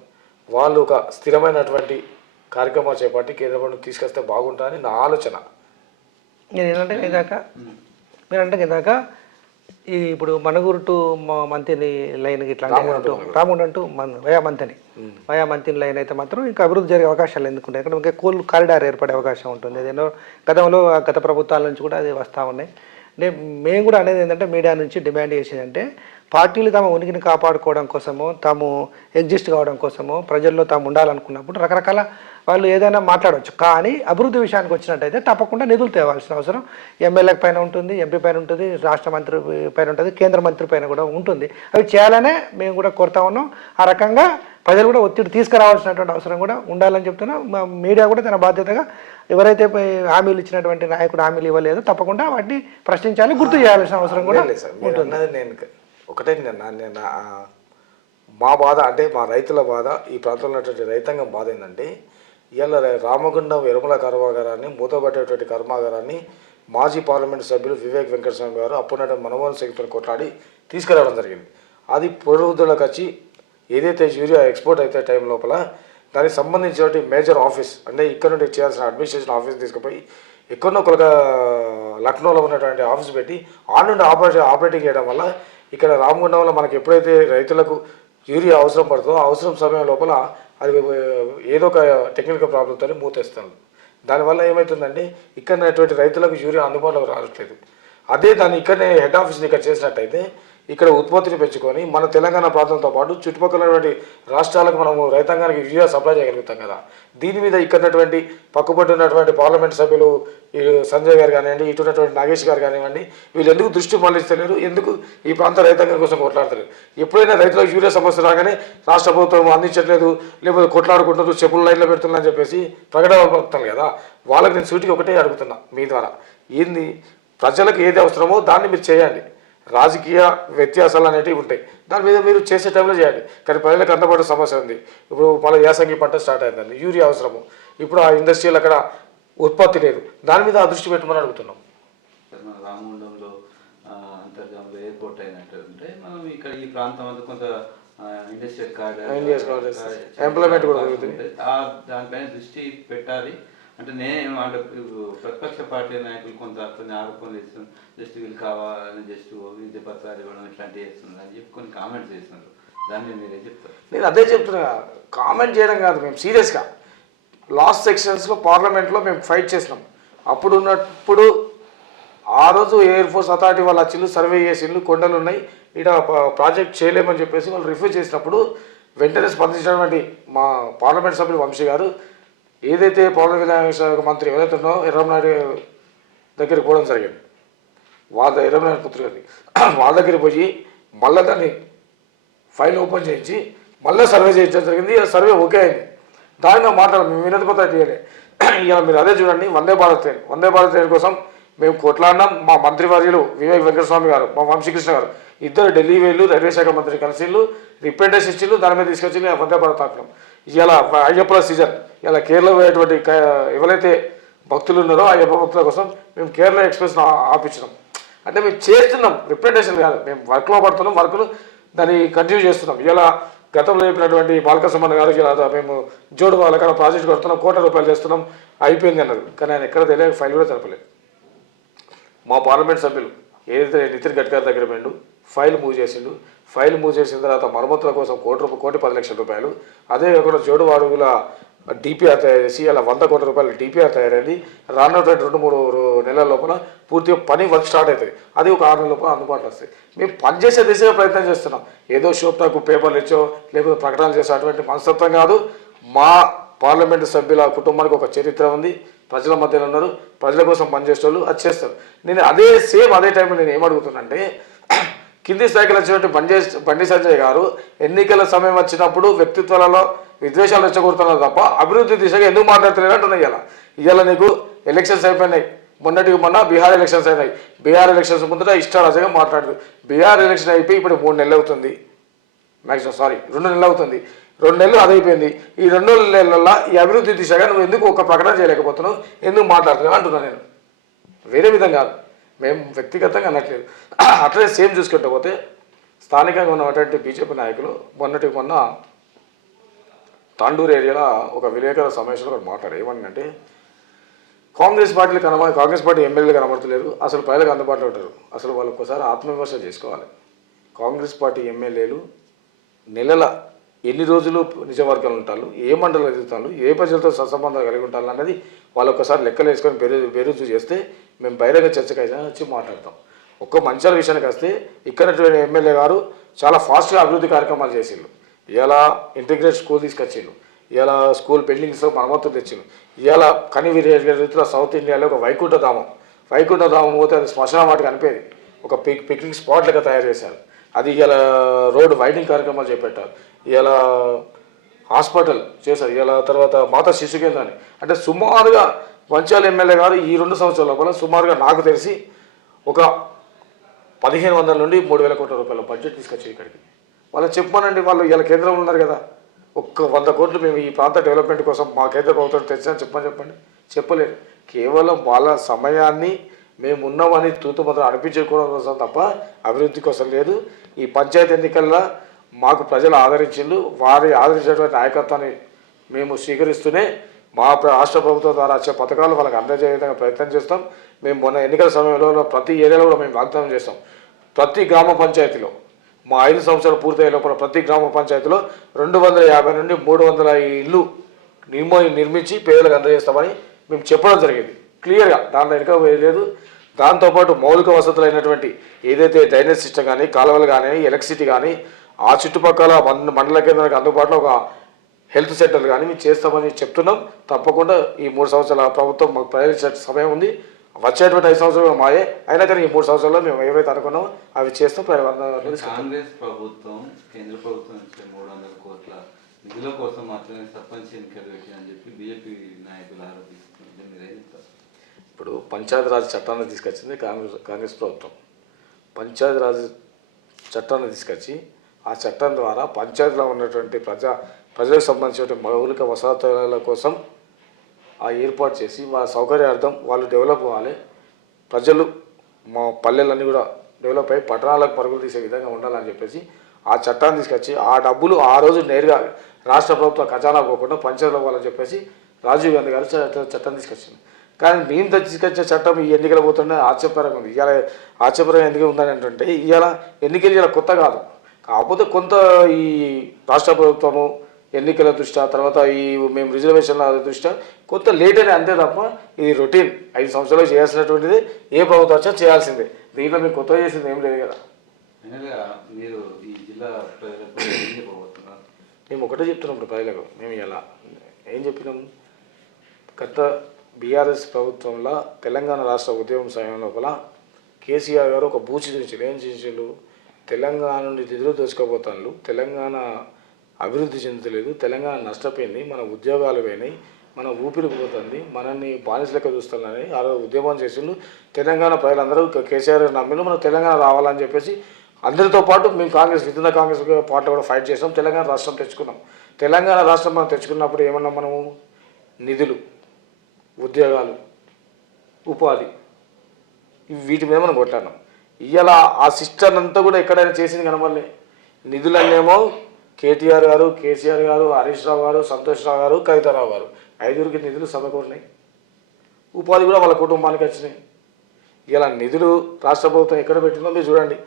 వాళ్ళు ఒక స్థిరమైనటువంటి కార్యక్రమాలు చేపట్టి కేంద్ర ప్రభుత్వం తీసుకొస్తే బాగుంటుందని నా ఆలోచన. మీరంటే ఇందాక ఈ ఇప్పుడు మనుగూరు టు మంతిని లైన్ ఇట్లా రాముడు అంటూ వయా మంతిని లైన్ అయితే మాత్రం ఇంకా అభివృద్ధి జరిగే అవకాశాలు ఎందుకుంటాయి. ఇక్కడ కోల్ కారిడార్ ఏర్పడే అవకాశం ఉంటుంది. అదేనో గత ప్రభుత్వాల నుంచి కూడా అది వస్తూ ఉన్నాయి. మేము కూడా అనేది ఏంటంటే మీడియా నుంచి డిమాండ్ చేసేదంటే పార్టీలు తమ ఉనికిని కాపాడుకోవడం కోసమో తాము ఎగ్జిస్ట్ కావడం కోసమో ప్రజల్లో తాము ఉండాలనుకున్నప్పుడు రకరకాల వాళ్ళు ఏదైనా మాట్లాడవచ్చు. కానీ అభివృద్ధి విషయానికి వచ్చినట్టయితే తప్పకుండా నిధులు తేవాల్సిన అవసరం ఎమ్మెల్యే పైన ఉంటుంది, ఎంపీ పైన ఉంటుంది, రాష్ట్ర మంత్రి పైన ఉంటుంది, కేంద్ర మంత్రి పైన కూడా ఉంటుంది. అవి చేయాలనే మేము కూడా కోరుతా ఉన్నాం. ఆ రకంగా ప్రజలు కూడా ఒత్తిడి తీసుకురావాల్సినటువంటి అవసరం కూడా ఉండాలని చెప్తున్నాం. మా మీడియా కూడా తన బాధ్యతగా ఎవరైతే హామీలు ఇచ్చినటువంటి నాయకుడు హామీలు ఇవ్వలేదో తప్పకుండా వాటిని ప్రశ్నించాలి, గుర్తు చేయాల్సిన అవసరం కూడా ఉంటుంది. నేను ఒకటే మా బాధ అంటే మా రైతుల బాధ, ఈ ప్రాంతంలో ఉన్నటువంటి రైతాంగం బాధ ఏంటంటే ఇవాళ రామగుండం ఎరుమల కర్మాగారాన్ని మూతపట్టేటువంటి కర్మాగారాన్ని మాజీ పార్లమెంట్ సభ్యులు వివేక్ వెంకటస్వామి గారు అప్పుడున్నటువంటి మన్మోహన్ సింగ్తో కొట్లాడి తీసుకురావడం జరిగింది. అది పునరుద్ధరణకు వచ్చి ఏదైతే యూరియా ఎక్స్పోర్ట్ అయితే టైం లోపల దానికి సంబంధించినటువంటి మేజర్ ఆఫీస్ అంటే ఇక్కడ నుండి చేయాల్సిన అడ్మినిస్ట్రేషన్ ఆఫీస్ తీసుకుపోయి ఎక్కడో లక్నోలో ఉన్నటువంటి ఆఫీస్ పెట్టి ఆ నుండి ఆపరేటింగ్ చేయడం వల్ల ఇక్కడ రామగుండంలో మనకి ఎప్పుడైతే రైతులకు యూరియా అవసరం పడుతుందో అవసరం సమయం లోపల అది ఏదో ఒక టెక్నికల్ ప్రాబ్లంతో మూతేస్తాను. దానివల్ల ఏమవుతుందంటే ఇక్కడ రైతులకు యూరియా అందుబాటులోకి రావట్లేదు. అదే దాన్ని ఇక్కడనే హెడ్ ఆఫీస్ని ఇక్కడ చేసినట్టయితే ఇక్కడ ఉత్పత్తిని పెంచుకొని మన తెలంగాణ ప్రాంతంతో పాటు చుట్టుపక్కల రాష్ట్రాలకు మనము రైతాంగానికి యూరియా సప్లై చేయగలుగుతాం కదా. దీని మీద ఇక్కడటువంటి పక్కపట్టి ఉన్నటువంటి పార్లమెంట్ సభ్యులు సంజయ్ గారు కానివ్వండి, ఇటు ఉన్నటువంటి నాగేష్ గారు కానివ్వండి, వీళ్ళు ఎందుకు దృష్టి మళ్లిస్తలేరు, ఎందుకు ఈ ప్రాంత రైతాంగం కోసం కొట్లాడతలేరు? ఎప్పుడైనా రైతులకు యూరియా సమస్య రాగానే రాష్ట్ర ప్రభుత్వం అందించట్లేదు, లేకపోతే కొట్లాడుకుంటున్నారు, చెప్పులు లైన్లో పెడుతున్నా అని చెప్పేసి ప్రకటన పడుతున్నాను కదా. వాళ్ళకి నేను సూటికి ఒకటే అడుగుతున్నా మీ ద్వారా, ఏంది ప్రజలకు ఏది అవసరమో దాన్ని మీరు చేయండి. రాజకీయ వ్యత్యాసాలు అనేటివి ఉంటాయి, దాని మీద మీరు చేసే టైంలో చేయండి. కానీ ప్రజలకు అందుబాటు సమస్య ఉంది. ఇప్పుడు మళ్ళీ యాసంగి పంట స్టార్ట్ అయిందండి, యూరియా అవసరము. ఇప్పుడు ఆ ఇండస్ట్రియల్ అక్కడ ఉత్పత్తి లేదు, దాని మీద ఆ దృష్టి పెట్టమని అడుగుతున్నాం. రామగుండంలో అంతర్జాతీయ ఎయిర్పోర్ట్ అయినట్టుంటే మనం ఇక్కడ ఈ ప్రాంతం అంతా కొంత ఇండస్ట్రియల్ ఎంప్లాయ్మెంట్ కూడా దానిపైన దృష్టి పెట్టాలి. అంటే నేను అంటే ప్రతిపక్ష పార్టీ నాయకులు కొంత కొన్ని ఆరోపణలు చేస్తున్నారు, జస్ట్ వీళ్ళు కావాలని జస్ట్ విద్య పత్రాలు ఇవ్వడం ఇట్లాంటివి చేస్తున్నారు అని చెప్పి కొన్ని కామెంట్స్ చేస్తున్నారు. దాన్ని మీరే చెప్తారు? నేను అదే చెప్తున్నా, కామెంట్ చేయడం కాదు, మేము సీరియస్గా లాస్ట్ సెక్షన్స్లో పార్లమెంట్లో మేము ఫైట్ చేసినాం. అప్పుడు ఆ రోజు ఎయిర్ ఫోర్స్ అథారిటీ వాళ్ళు వచ్చిండ్రు, సర్వే చేసిండ్రు, కొండలు ఉన్నాయి, ఇక్కడ ప్రాజెక్ట్ చేయలేమని చెప్పేసి వాళ్ళు రిఫ్యూజ్ చేసినప్పుడు వెంటనే స్పందించినటువంటి మా పార్లమెంట్ సభ్యులు వంశీ గారు ఏదైతే పౌర కళ్యాణ శాఖ మంత్రి ఎవరైతే ఉన్నారో ఎర్రమనాయుడు దగ్గరికి పోవడం జరిగింది. ఎర్రమనాయుడు పుత్రుడు గారి వాళ్ళ దగ్గరికి పోయి మళ్ళీ దాన్ని ఫైల్ ఓపెన్ చేయించి మళ్ళీ సర్వే చేయించడం జరిగింది. సర్వే ఓకే అయింది. దానిలో మాట్లాడాలి, మేము వినతి పత్రాలు తీయాలి. ఇలా మీరు అదే చూడండి, వందే భారత్ ట్రైన్ కోసం మేము కొట్లాడినాం. మా మంత్రివర్యులు వివేక్ వెంకటస్వామి గారు, మా వంశీకృష్ణ గారు ఇద్దరు ఢిల్లీ వెళ్ళు, రైల్వే శాఖ మంత్రి కలిసిళ్ళు, రిప్రజెంటేషన్ ఇచ్చిళ్ళు, దాని మీద తీసుకొచ్చి వందే భారత్ ఆపినాం. ఇలా అయ్యప్పల సీజన్, ఇలా కేరళ పోయేటువంటి ఎవరైతే భక్తులు ఉన్నారో అయ్యప్ప భక్తుల కోసం మేము కేరళ ఎక్స్ప్రెస్ ఆపించినాం. అంటే మేము చేస్తున్నాం, రిప్రజెంటేషన్ కాదు, మేము వర్క్లో పడుతున్నాం, వర్క్ను దాన్ని కంటిన్యూ చేస్తున్నాం. ఇలా గతంలో చెప్పినటువంటి బాలక సుమన్ గారు ఇలా మేము జోడు వాళ్ళకన్నా ప్రాజెక్ట్ కడుతున్నాం, ₹1,00,00,000 చేస్తున్నాం, అయిపోయింది అన్నారు. కానీ ఆయన ఎక్కడ తెలియక ఫైల్ కూడా జరపలేదు. మా పార్లమెంట్ సభ్యులు ఏదైతే నితిన్ గడ్కరీ దగ్గర పోయిండు, ఫైల్ మూవ్ చేసిండు. ఫైల్ మూవ్ చేసిన తర్వాత మరమ్మతుల కోసం ₹1,10,00,000. అదే కాకుండా జోడువాడుగుల డిపిఆర్ తయారు చేసి అలా ₹100 కోట్ల డిపిఆర్ తయారైంది. రానున్నటువంటి 2-3 నెలల లోపల పూర్తిగా వర్క్ స్టార్ట్ అవుతుంది. అది ఒక 6 నెలల లోపల అందుబాటులో వస్తాయి. మేము పనిచేసే దిశగా ప్రయత్నం చేస్తున్నాం. ఏదో షోప్టాకు పేపర్లు ఇచ్చో లేకపోతే ప్రకటనలు చేసే అటువంటి మనస్తత్వం కాదు. మా పార్లమెంటు సభ్యుల కుటుంబానికి ఒక చరిత్ర ఉంది, ప్రజల మధ్యలో ఉన్నారు, ప్రజల కోసం పనిచేసే వాళ్ళు అది చేస్తారు. నేను అదే టైంలో నేను ఏమడుగుతున్నానంటే, కింది స్థాయికి వచ్చినట్టు బండి సంజయ్ గారు ఎన్నికల సమయం వచ్చినప్పుడు వ్యక్తిత్వాలలో విద్వేషాలు రెచ్చగొడుతున్నారు తప్ప అభివృద్ధి దిశగా ఎందుకు మాట్లాడుతున్నారు అంటున్నాయి. ఇవాళ నీకు ఎలక్షన్స్ అయిపోయినాయి, మొన్న బీహార్ ఎలక్షన్స్ అయినాయి. బీహార్ ఎలక్షన్స్ ముందర ఇష్టారాజ్యంగా మాట్లాడదు. బీహార్ ఎలక్షన్ అయిపోయి ఇప్పుడు 3 నెలలు అవుతుంది, మ్యాక్సిమం 2 నెలలు అవుతుంది. 2 నెలలు అదైపోయింది. ఈ 2 నెలల్లో ఈ అభివృద్ధి దిశగా నువ్వు ఎందుకు ఒక ప్రకటన చేయలేకపోతున్నావు, ఎందుకు మాట్లాడుతున్నావు అంటున్నాను. నేను వేరే విధంగా మేము వ్యక్తిగతంగా అనట్లేదు. అట్లనే సేమ్ చూసుకుంటూ పోతే స్థానికంగా ఉన్నటువంటి బీజేపీ నాయకులు మొన్న తాండూరు ఏరియాలో ఒక విలేకరుల సమావేశంలో ఒకటి మాట్లాడారు. ఏమనంటే కాంగ్రెస్ పార్టీ ఎమ్మెల్యేలు కనబడతలేరు, అసలు ప్రజలకు అందుబాటులో ఉంటారు. అసలు వాళ్ళు ఒక్కసారి ఆత్మవిమర్శ చేసుకోవాలి. కాంగ్రెస్ పార్టీ ఎమ్మెల్యేలు నెలల ఎన్ని రోజులు నిజవర్గాలు ఉంటారు, ఏ మండలం ఎదుగుతారు, ఏ ప్రజలతో సత్సంబంధాలు కలిగి ఉంటారు అన్నది వాళ్ళు ఒక్కసారి లెక్కలు వేసుకొని బెరుజు చేస్తే మేము బహిరంగ చర్చకైనా వచ్చి మాట్లాడతాం. ఒక్క మంచాల విషయానికి వస్తే ఇక్కడ ఎమ్మెల్యే గారు చాలా ఫాస్ట్గా అభివృద్ధి కార్యక్రమాలు చేసిండు. ఇలా ఇంటిగ్రేటెడ్ స్కూల్ తీసుకొచ్చిండు, ఇలా స్కూల్ బిల్డింగ్స్ మరమ్మతులు తెచ్చిండు. ఇలా రీతిలో సౌత్ ఇండియాలో ఒక వైకుంఠధామం పోతే అది శ్మశాన వాటికి అనిపేది, ఒక పిక్నిక్ స్పాట్ లెక్క తయారు చేశారు. అది ఇలా రోడ్డు వైడింగ్ కార్యక్రమాలు చేపట్టారు. ఇలా హాస్పిటల్ చేశారు. ఇలా తర్వాత మాతా శిశు కేంద్రాన్ని. అంటే సుమారుగా మంచాల ఎమ్మెల్యే గారు ఈ 2 సంవత్సరాల లోపల సుమారుగా నాకు తెలిసి ఒక 1500 నుండి 3000 కోట్ల రూపాయల బడ్జెట్ తీసుకొచ్చి ఇక్కడికి. వాళ్ళు చెప్పానండి, వాళ్ళు ఇలా కేంద్రంలో ఉన్నారు కదా, ఒక్క 100 కోట్లు మేము ఈ ప్రాంత డెవలప్మెంట్ కోసం మా కేంద్ర ప్రభుత్వం తెచ్చినా చెప్పండి. చెప్పలేదు. కేవలం వాళ్ళ సమయాన్ని మేము ఉన్నామని తూతుమతం అనిపించుకోవడం కోసం తప్ప అభివృద్ధి కోసం లేదు. ఈ పంచాయతీ ఎన్నికల్లో మాకు ప్రజలు ఆదరించిండు. వారి ఆదరించేటువంటి నాయకత్వాన్ని మేము స్వీకరిస్తూనే మా రాష్ట్ర ప్రభుత్వం ద్వారా వచ్చే పథకాలు వాళ్ళకి అందజేయ విధంగా ప్రయత్నం చేస్తాం. మేము మొన్న ఎన్నికల సమయంలో ప్రతి ఏరియాలో కూడా మేము వాగ్దానం చేస్తాం. ప్రతి గ్రామ పంచాయతీలో మా 5 సంవత్సరాలు పూర్తయ్యే లోపల ప్రతి గ్రామ పంచాయతీలో 250 నుండి 300 ఇల్లు నిర్మించి పేదలకు అందజేస్తామని మేము చెప్పడం జరిగింది క్లియర్గా. దాంట్లో వెనుక లేదు. దాంతోపాటు మౌలిక వసతులు అయినటువంటి ఏదైతే డ్రైనేజ్ సిస్టమ్ కానీ, కాలువలు కానీ, ఎలక్ట్రిసిటీ కానీ, ఆ చుట్టుపక్కల మండల కేంద్రానికి అందుబాటులో ఒక హెల్త్ సెంటర్లు కానీ మేము చేస్తామని చెప్తున్నాం. తప్పకుండా ఈ 3 సంవత్సరాల ప్రభుత్వం మాకు ప్రయాణించే సమయం ఉంది. వచ్చేటువంటి 5 సంవత్సరాలు మాయే అయినా కానీ ఈ 3 సంవత్సరాల్లో మేము ఏవైతే అనుకున్నామో అవి చేస్తాం. కాంగ్రెస్ ప్రభుత్వం కేంద్ర ప్రభుత్వం నుంచి 300 కోట్ల నిధుల కోసం మాత్రమే సర్పంచ్ ఎన్నికలు పెట్టి అని చెప్పి బీజేపీ నాయకులు ఆరోపిస్తున్నారు. మీరే చెప్తారు? ఇప్పుడు పంచాయతీరాజ్ చట్టాన్ని తీసుకొచ్చింది కాంగ్రెస్ ప్రభుత్వం. పంచాయతీరాజ్ చట్టాన్ని తీసుకొచ్చి ఆ చట్టం ద్వారా పంచాయతీలో ఉన్నటువంటి ప్రజలకు సంబంధించిన మౌలిక వసతుల కోసం ఆ ఏర్పాటు చేసి వాళ్ళ సౌకర్యార్థం వాళ్ళు డెవలప్ అవ్వాలి. ప్రజలు మా పల్లెలన్నీ కూడా డెవలప్ అయ్యి పట్టణాలకు పరుగులు తీసే విధంగా ఉండాలని చెప్పేసి ఆ చట్టాన్ని తీసుకొచ్చి ఆ డబ్బులు ఆ రోజు నేరుగా రాష్ట్ర ప్రభుత్వ ఖజానా పోకుండా పంచాయతీలో పోవాలని చెప్పేసి రాజీవ్ గాంధీ గారు చట్టం తీసుకొచ్చింది. కానీ మేము తీసుకొచ్చే చట్టం ఈ ఎన్నికలు పోతుండే ఆశ్చర్యకరంగా ఉంది. ఇవాళ ఆశ్చర్యకరంగా ఎందుకు ఉందని అంటే ఇవాళ ఎన్నికలు ఇలా కొత్త కాదు. కాకపోతే కొంత ఈ రాష్ట్ర ప్రభుత్వము ఎన్నికల దృష్ట్యా తర్వాత ఈ మేము రిజర్వేషన్ల దృష్ట్యా కొంత లేట్ అని అంతే తప్ప ఇది రొటీన్ 5 సంవత్సరాలు చేయాల్సినటువంటిది ఏ ప్రభుత్వం వచ్చా చేయాల్సిందే. దీంట్లో మేము కొత్తగా చేసింది ఏం లేదు కదా. మీరు ఈ జిల్లా ప్రజలకు మేము ఒకటే చెప్తున్నాం ఇప్పుడు ప్రజలకు. మేము ఇలా ఏం చెప్పినాం, గత బీఆర్ఎస్ ప్రభుత్వంలో తెలంగాణ రాష్ట్ర ఉద్యమం సమయం లోపల కేసీఆర్ గారు ఒక బూచి చూపించారు. ఏం చూపించారు? తెలంగాణ నుండి నిధులు దోచుకోబోతాను, తెలంగాణ అభివృద్ధి చెందలేదు, తెలంగాణ నష్టపోయింది, మన ఉద్యోగాలు పోయినాయి, మన ఊపిరికి పోతుంది, మనల్ని బానిస లెక్క చూస్తున్నారని ఆ రోజు ఉద్యమం చేసిండు. తెలంగాణ ప్రజలందరూ కేసీఆర్ నమ్మిండు మనం తెలంగాణ రావాలని చెప్పేసి అందరితో పాటు మేము విత్ కాంగ్రెస్ పార్టీ కూడా ఫైట్ చేసాం. తెలంగాణ రాష్ట్రం తెచ్చుకున్నాం. తెలంగాణ రాష్ట్రం మనం తెచ్చుకున్నప్పుడు ఏమన్నా మనము నిధులు, ఉద్యోగాలు, ఉపాధి వీటి మీద మనం కొట్లాడినాం. ఇవాళ ఆ సిస్టమ్ అంతా కూడా ఎక్కడైనా చేసింది కనబడలే. నిధులన్నేమో కేటీఆర్ గారు, కేసీఆర్ గారు, హరీష్ రావు గారు, సంతోష్ రావు గారు, కవితారావు గారు 5గురికి నిధులు సమకూరినాయి. ఉపాధి కూడా వాళ్ళ కుటుంబానికి వచ్చినాయి. ఇలా నిధులు రాష్ట్ర ప్రభుత్వం ఎక్కడ పెట్టిందో మీరు చూడండి.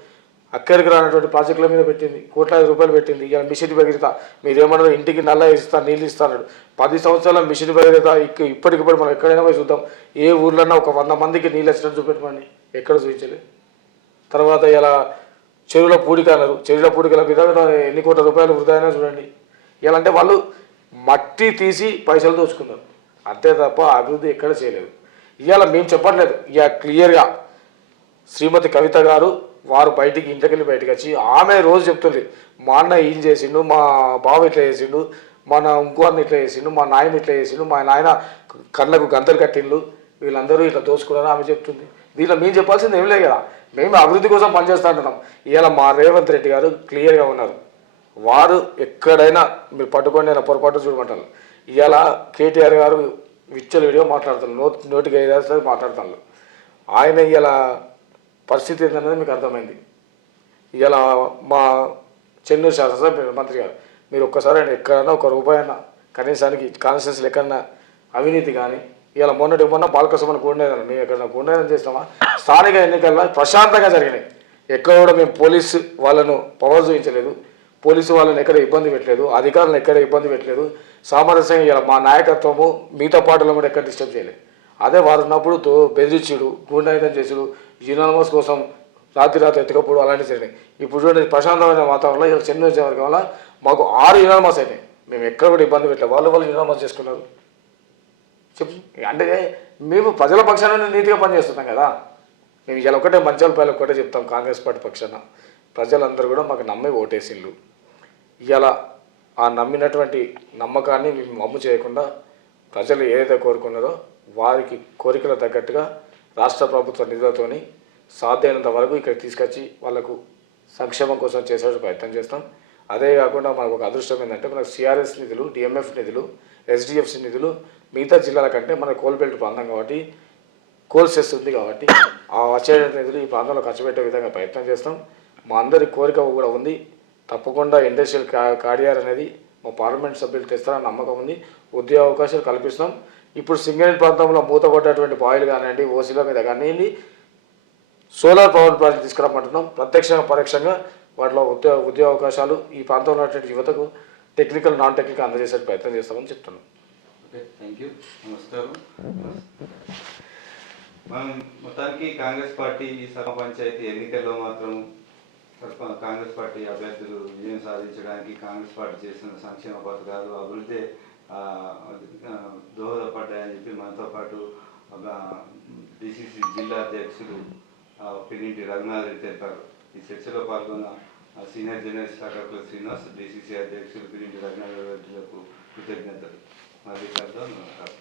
అక్కడికి రానటువంటి ప్రాజెక్టుల మీద పెట్టింది, కోట్లాది రూపాయలు పెట్టింది. ఇలా మిషన్ భగీరథ మీరేమన్నారు, ఇంటికి నల్ల ఇస్తా నీళ్ళు ఇస్తాడు. 10 సంవత్సరాల మిషన్ భగీరథ ఇప్పటికిప్పుడు మనం ఎక్కడైనా పోయి చూద్దాం. ఏ ఊర్లన్నా ఒక 100 మందికి నీళ్ళు వచ్చినట్టు చూపెట్టమని ఎక్కడ చూపించలేదు. తర్వాత ఇలా చెరువుల పూడిక అన్నారు. చెరువుల పూడికల మీద ఎన్ని కోట్ల రూపాయలు వృధా అయినా చూడండి. ఇలా అంటే వాళ్ళు మట్టి తీసి పైసలు దోచుకున్నారు అంతే తప్ప అభివృద్ధి ఎక్కడ చేయలేదు. ఇవాళ మేము చెప్పట్లేదు. ఇక క్లియర్గా శ్రీమతి కవిత గారు వారు ఇంటికెళ్ళి బయటకు వచ్చి ఆమె రోజు చెప్తుంది, మా అన్న ఏం చేసిండు, మా బావ ఇట్లా చేసిండు, మన ఇంకోని ఇట్లా చేసిండు, మా నాయన ఇట్లా చేసిండు, మా నాయన కళ్ళకు గంతలు కట్టిండు, వీళ్ళందరూ ఇట్లా దోచుకున్నారని ఆమె చెప్తుంది. దీంట్లో మేము చెప్పాల్సింది ఏం లేదు కదా. మేము అభివృద్ధి కోసం పనిచేస్తూ ఉంటున్నాం. ఇవాళ మా రేవంత్ రెడ్డి గారు క్లియర్గా ఉన్నారు. వారు ఎక్కడైనా మీరు పట్టుకొని నేను పొరపాటు చూడమంటాను. ఇవాళ కేటీఆర్ గారు విచ్చల వీడియో మాట్లాడుతున్నారు, నోటికి ఏదైతే మాట్లాడుతున్నారు. ఆయన ఇలా పరిస్థితి ఏంటనేది మీకు అర్థమైంది. ఇలా మా చెన్నూరు శాసనసభ మంత్రి గారు మీరు ఒక్కసారి ఆయన ఎక్కడైనా ఒక రూపాయన కనీసానికి కాన్స్టిట్యూన్సీలు ఎక్కడన్నా అవినీతి కానీ ఇలా మొన్న బాలకృష్ణ కూడినేదని మేము ఎక్కడన్నా కూడినేదని చేస్తామా? స్థానిక ఎన్నికల్లో ప్రశాంతంగా జరిగినాయి. ఎక్కడ కూడా మేము పోలీసు వాళ్ళను పవర్ చూపించలేదు, పోలీసు వాళ్ళని ఎక్కడ ఇబ్బంది పెట్టలేదు, అధికారులను ఎక్కడ ఇబ్బంది పెట్టలేదు. సామరస్యంగా ఇలా మా నాయకత్వము మిగతా పార్టీలను కూడా ఎక్కడ డిస్టర్బ్ చేయలేదు. అదే వారు ఉన్నప్పుడు బెదిరించుడు గూండాయుధం చేసుడు యూనానిమస్ కోసం రాత్రి ఎత్తుకపోవడం అలాంటి జరిగినాయి. ఇప్పుడు చూడండి ప్రశాంతమైన వాతావరణంలో ఇలా చెన్నై వచ్చేవరకు వల్ల మాకు 6 యూనానిమస్ అయినాయి. మేము ఎక్కడ కూడా ఇబ్బంది పెట్టలేదు, వాళ్ళు యూనానిమస్ చేసుకున్నారు. చెప్పు అంటే మేము ప్రజల పక్షాన నీతిగా పనిచేస్తున్నాం కదా. మేము ఇలా ఒకటే మంచాల పైన ఒకటే చెప్తాం, కాంగ్రెస్ పార్టీ పక్షాన ప్రజలందరూ కూడా మాకు నమ్మి ఓటేసిళ్ళు. ఇలా ఆ నమ్మినటువంటి నమ్మకాన్ని మేము అమ్ము చేయకుండా ప్రజలు ఏదైతే కోరుకున్నారో వారికి కోరికలు తగ్గట్టుగా రాష్ట్ర ప్రభుత్వ నిధులతోని సాధ్యమైనంత వరకు ఇక్కడ తీసుకొచ్చి వాళ్ళకు సంక్షేమం కోసం చేసే ప్రయత్నం చేస్తాం. అదే కాకుండా మనకు ఒక అదృష్టం ఏంటంటే మనకు సిఆర్ఎస్ నిధులు, డిఎంఎఫ్ నిధులు, ఎస్డిఎఫ్సి నిధులు మిగతా జిల్లాల కంటే మన కోల్బెల్ట్ ప్రాంతం కాబట్టి కోల్ సెస్ ఉంది కాబట్టి ఆ వచ్చే నిధులు ఈ ప్రాంతంలో ఖర్చు పెట్టే విధంగా ప్రయత్నం చేస్తాం. మా అందరి కోరిక కూడా ఉంది, తప్పకుండా ఇండస్ట్రియల్ కారిడార్ అనేది మా పార్లమెంట్ సభ్యులు తెస్తారని నమ్మకం ఉంది. ఉద్యోగ అవకాశాలు కల్పిస్తాం. ఇప్పుడు సింగరేణి ప్రాంతంలో మూతపడ్డటువంటి బాయిలు కానివ్వండి, ఓసీల మీద కానివ్వండి, సోలార్ పవర్ ప్లాంట్ తీసుకురమ్మంటున్నాం. ప్రత్యక్షంగా పరోక్షంగా వాటిలో ఉద్యోగ అవకాశాలు ఈ ప్రాంతంలో ఉన్నటువంటి యువతకు టెక్నికల్ నాన్ టెక్నికల్ అందజేసే ప్రయత్నం చేస్తామని చెప్తున్నాం. ఓకే, థ్యాంక్ యూ, నమస్కారం. మనం మొత్తానికి కాంగ్రెస్ పార్టీ ఈ సభ పంచాయతీ ఎన్నికల్లో మాత్రం కాంగ్రెస్ పార్టీ అభ్యర్థులు విజయం సాధించడానికి కాంగ్రెస్ పార్టీ చేసిన సంక్షేమ పథకాలు అభివృద్ధి దోహదపడ్డాయని చెప్పి మనతో పాటు డిసిసి జిల్లా అధ్యక్షులు పిన్నింటి రఘునాథ్ రెడ్డి తెలిపారు. ఈ చర్చలో పాల్గొన్న senior journalist doctor Srinivas, DCC అధ్యక్షులు పిన్నింటి రఘునాథ్ రెడ్డిలకు కృతజ్ఞతలు. మళ్ళీ కలుద్దాం. నమస్కారం.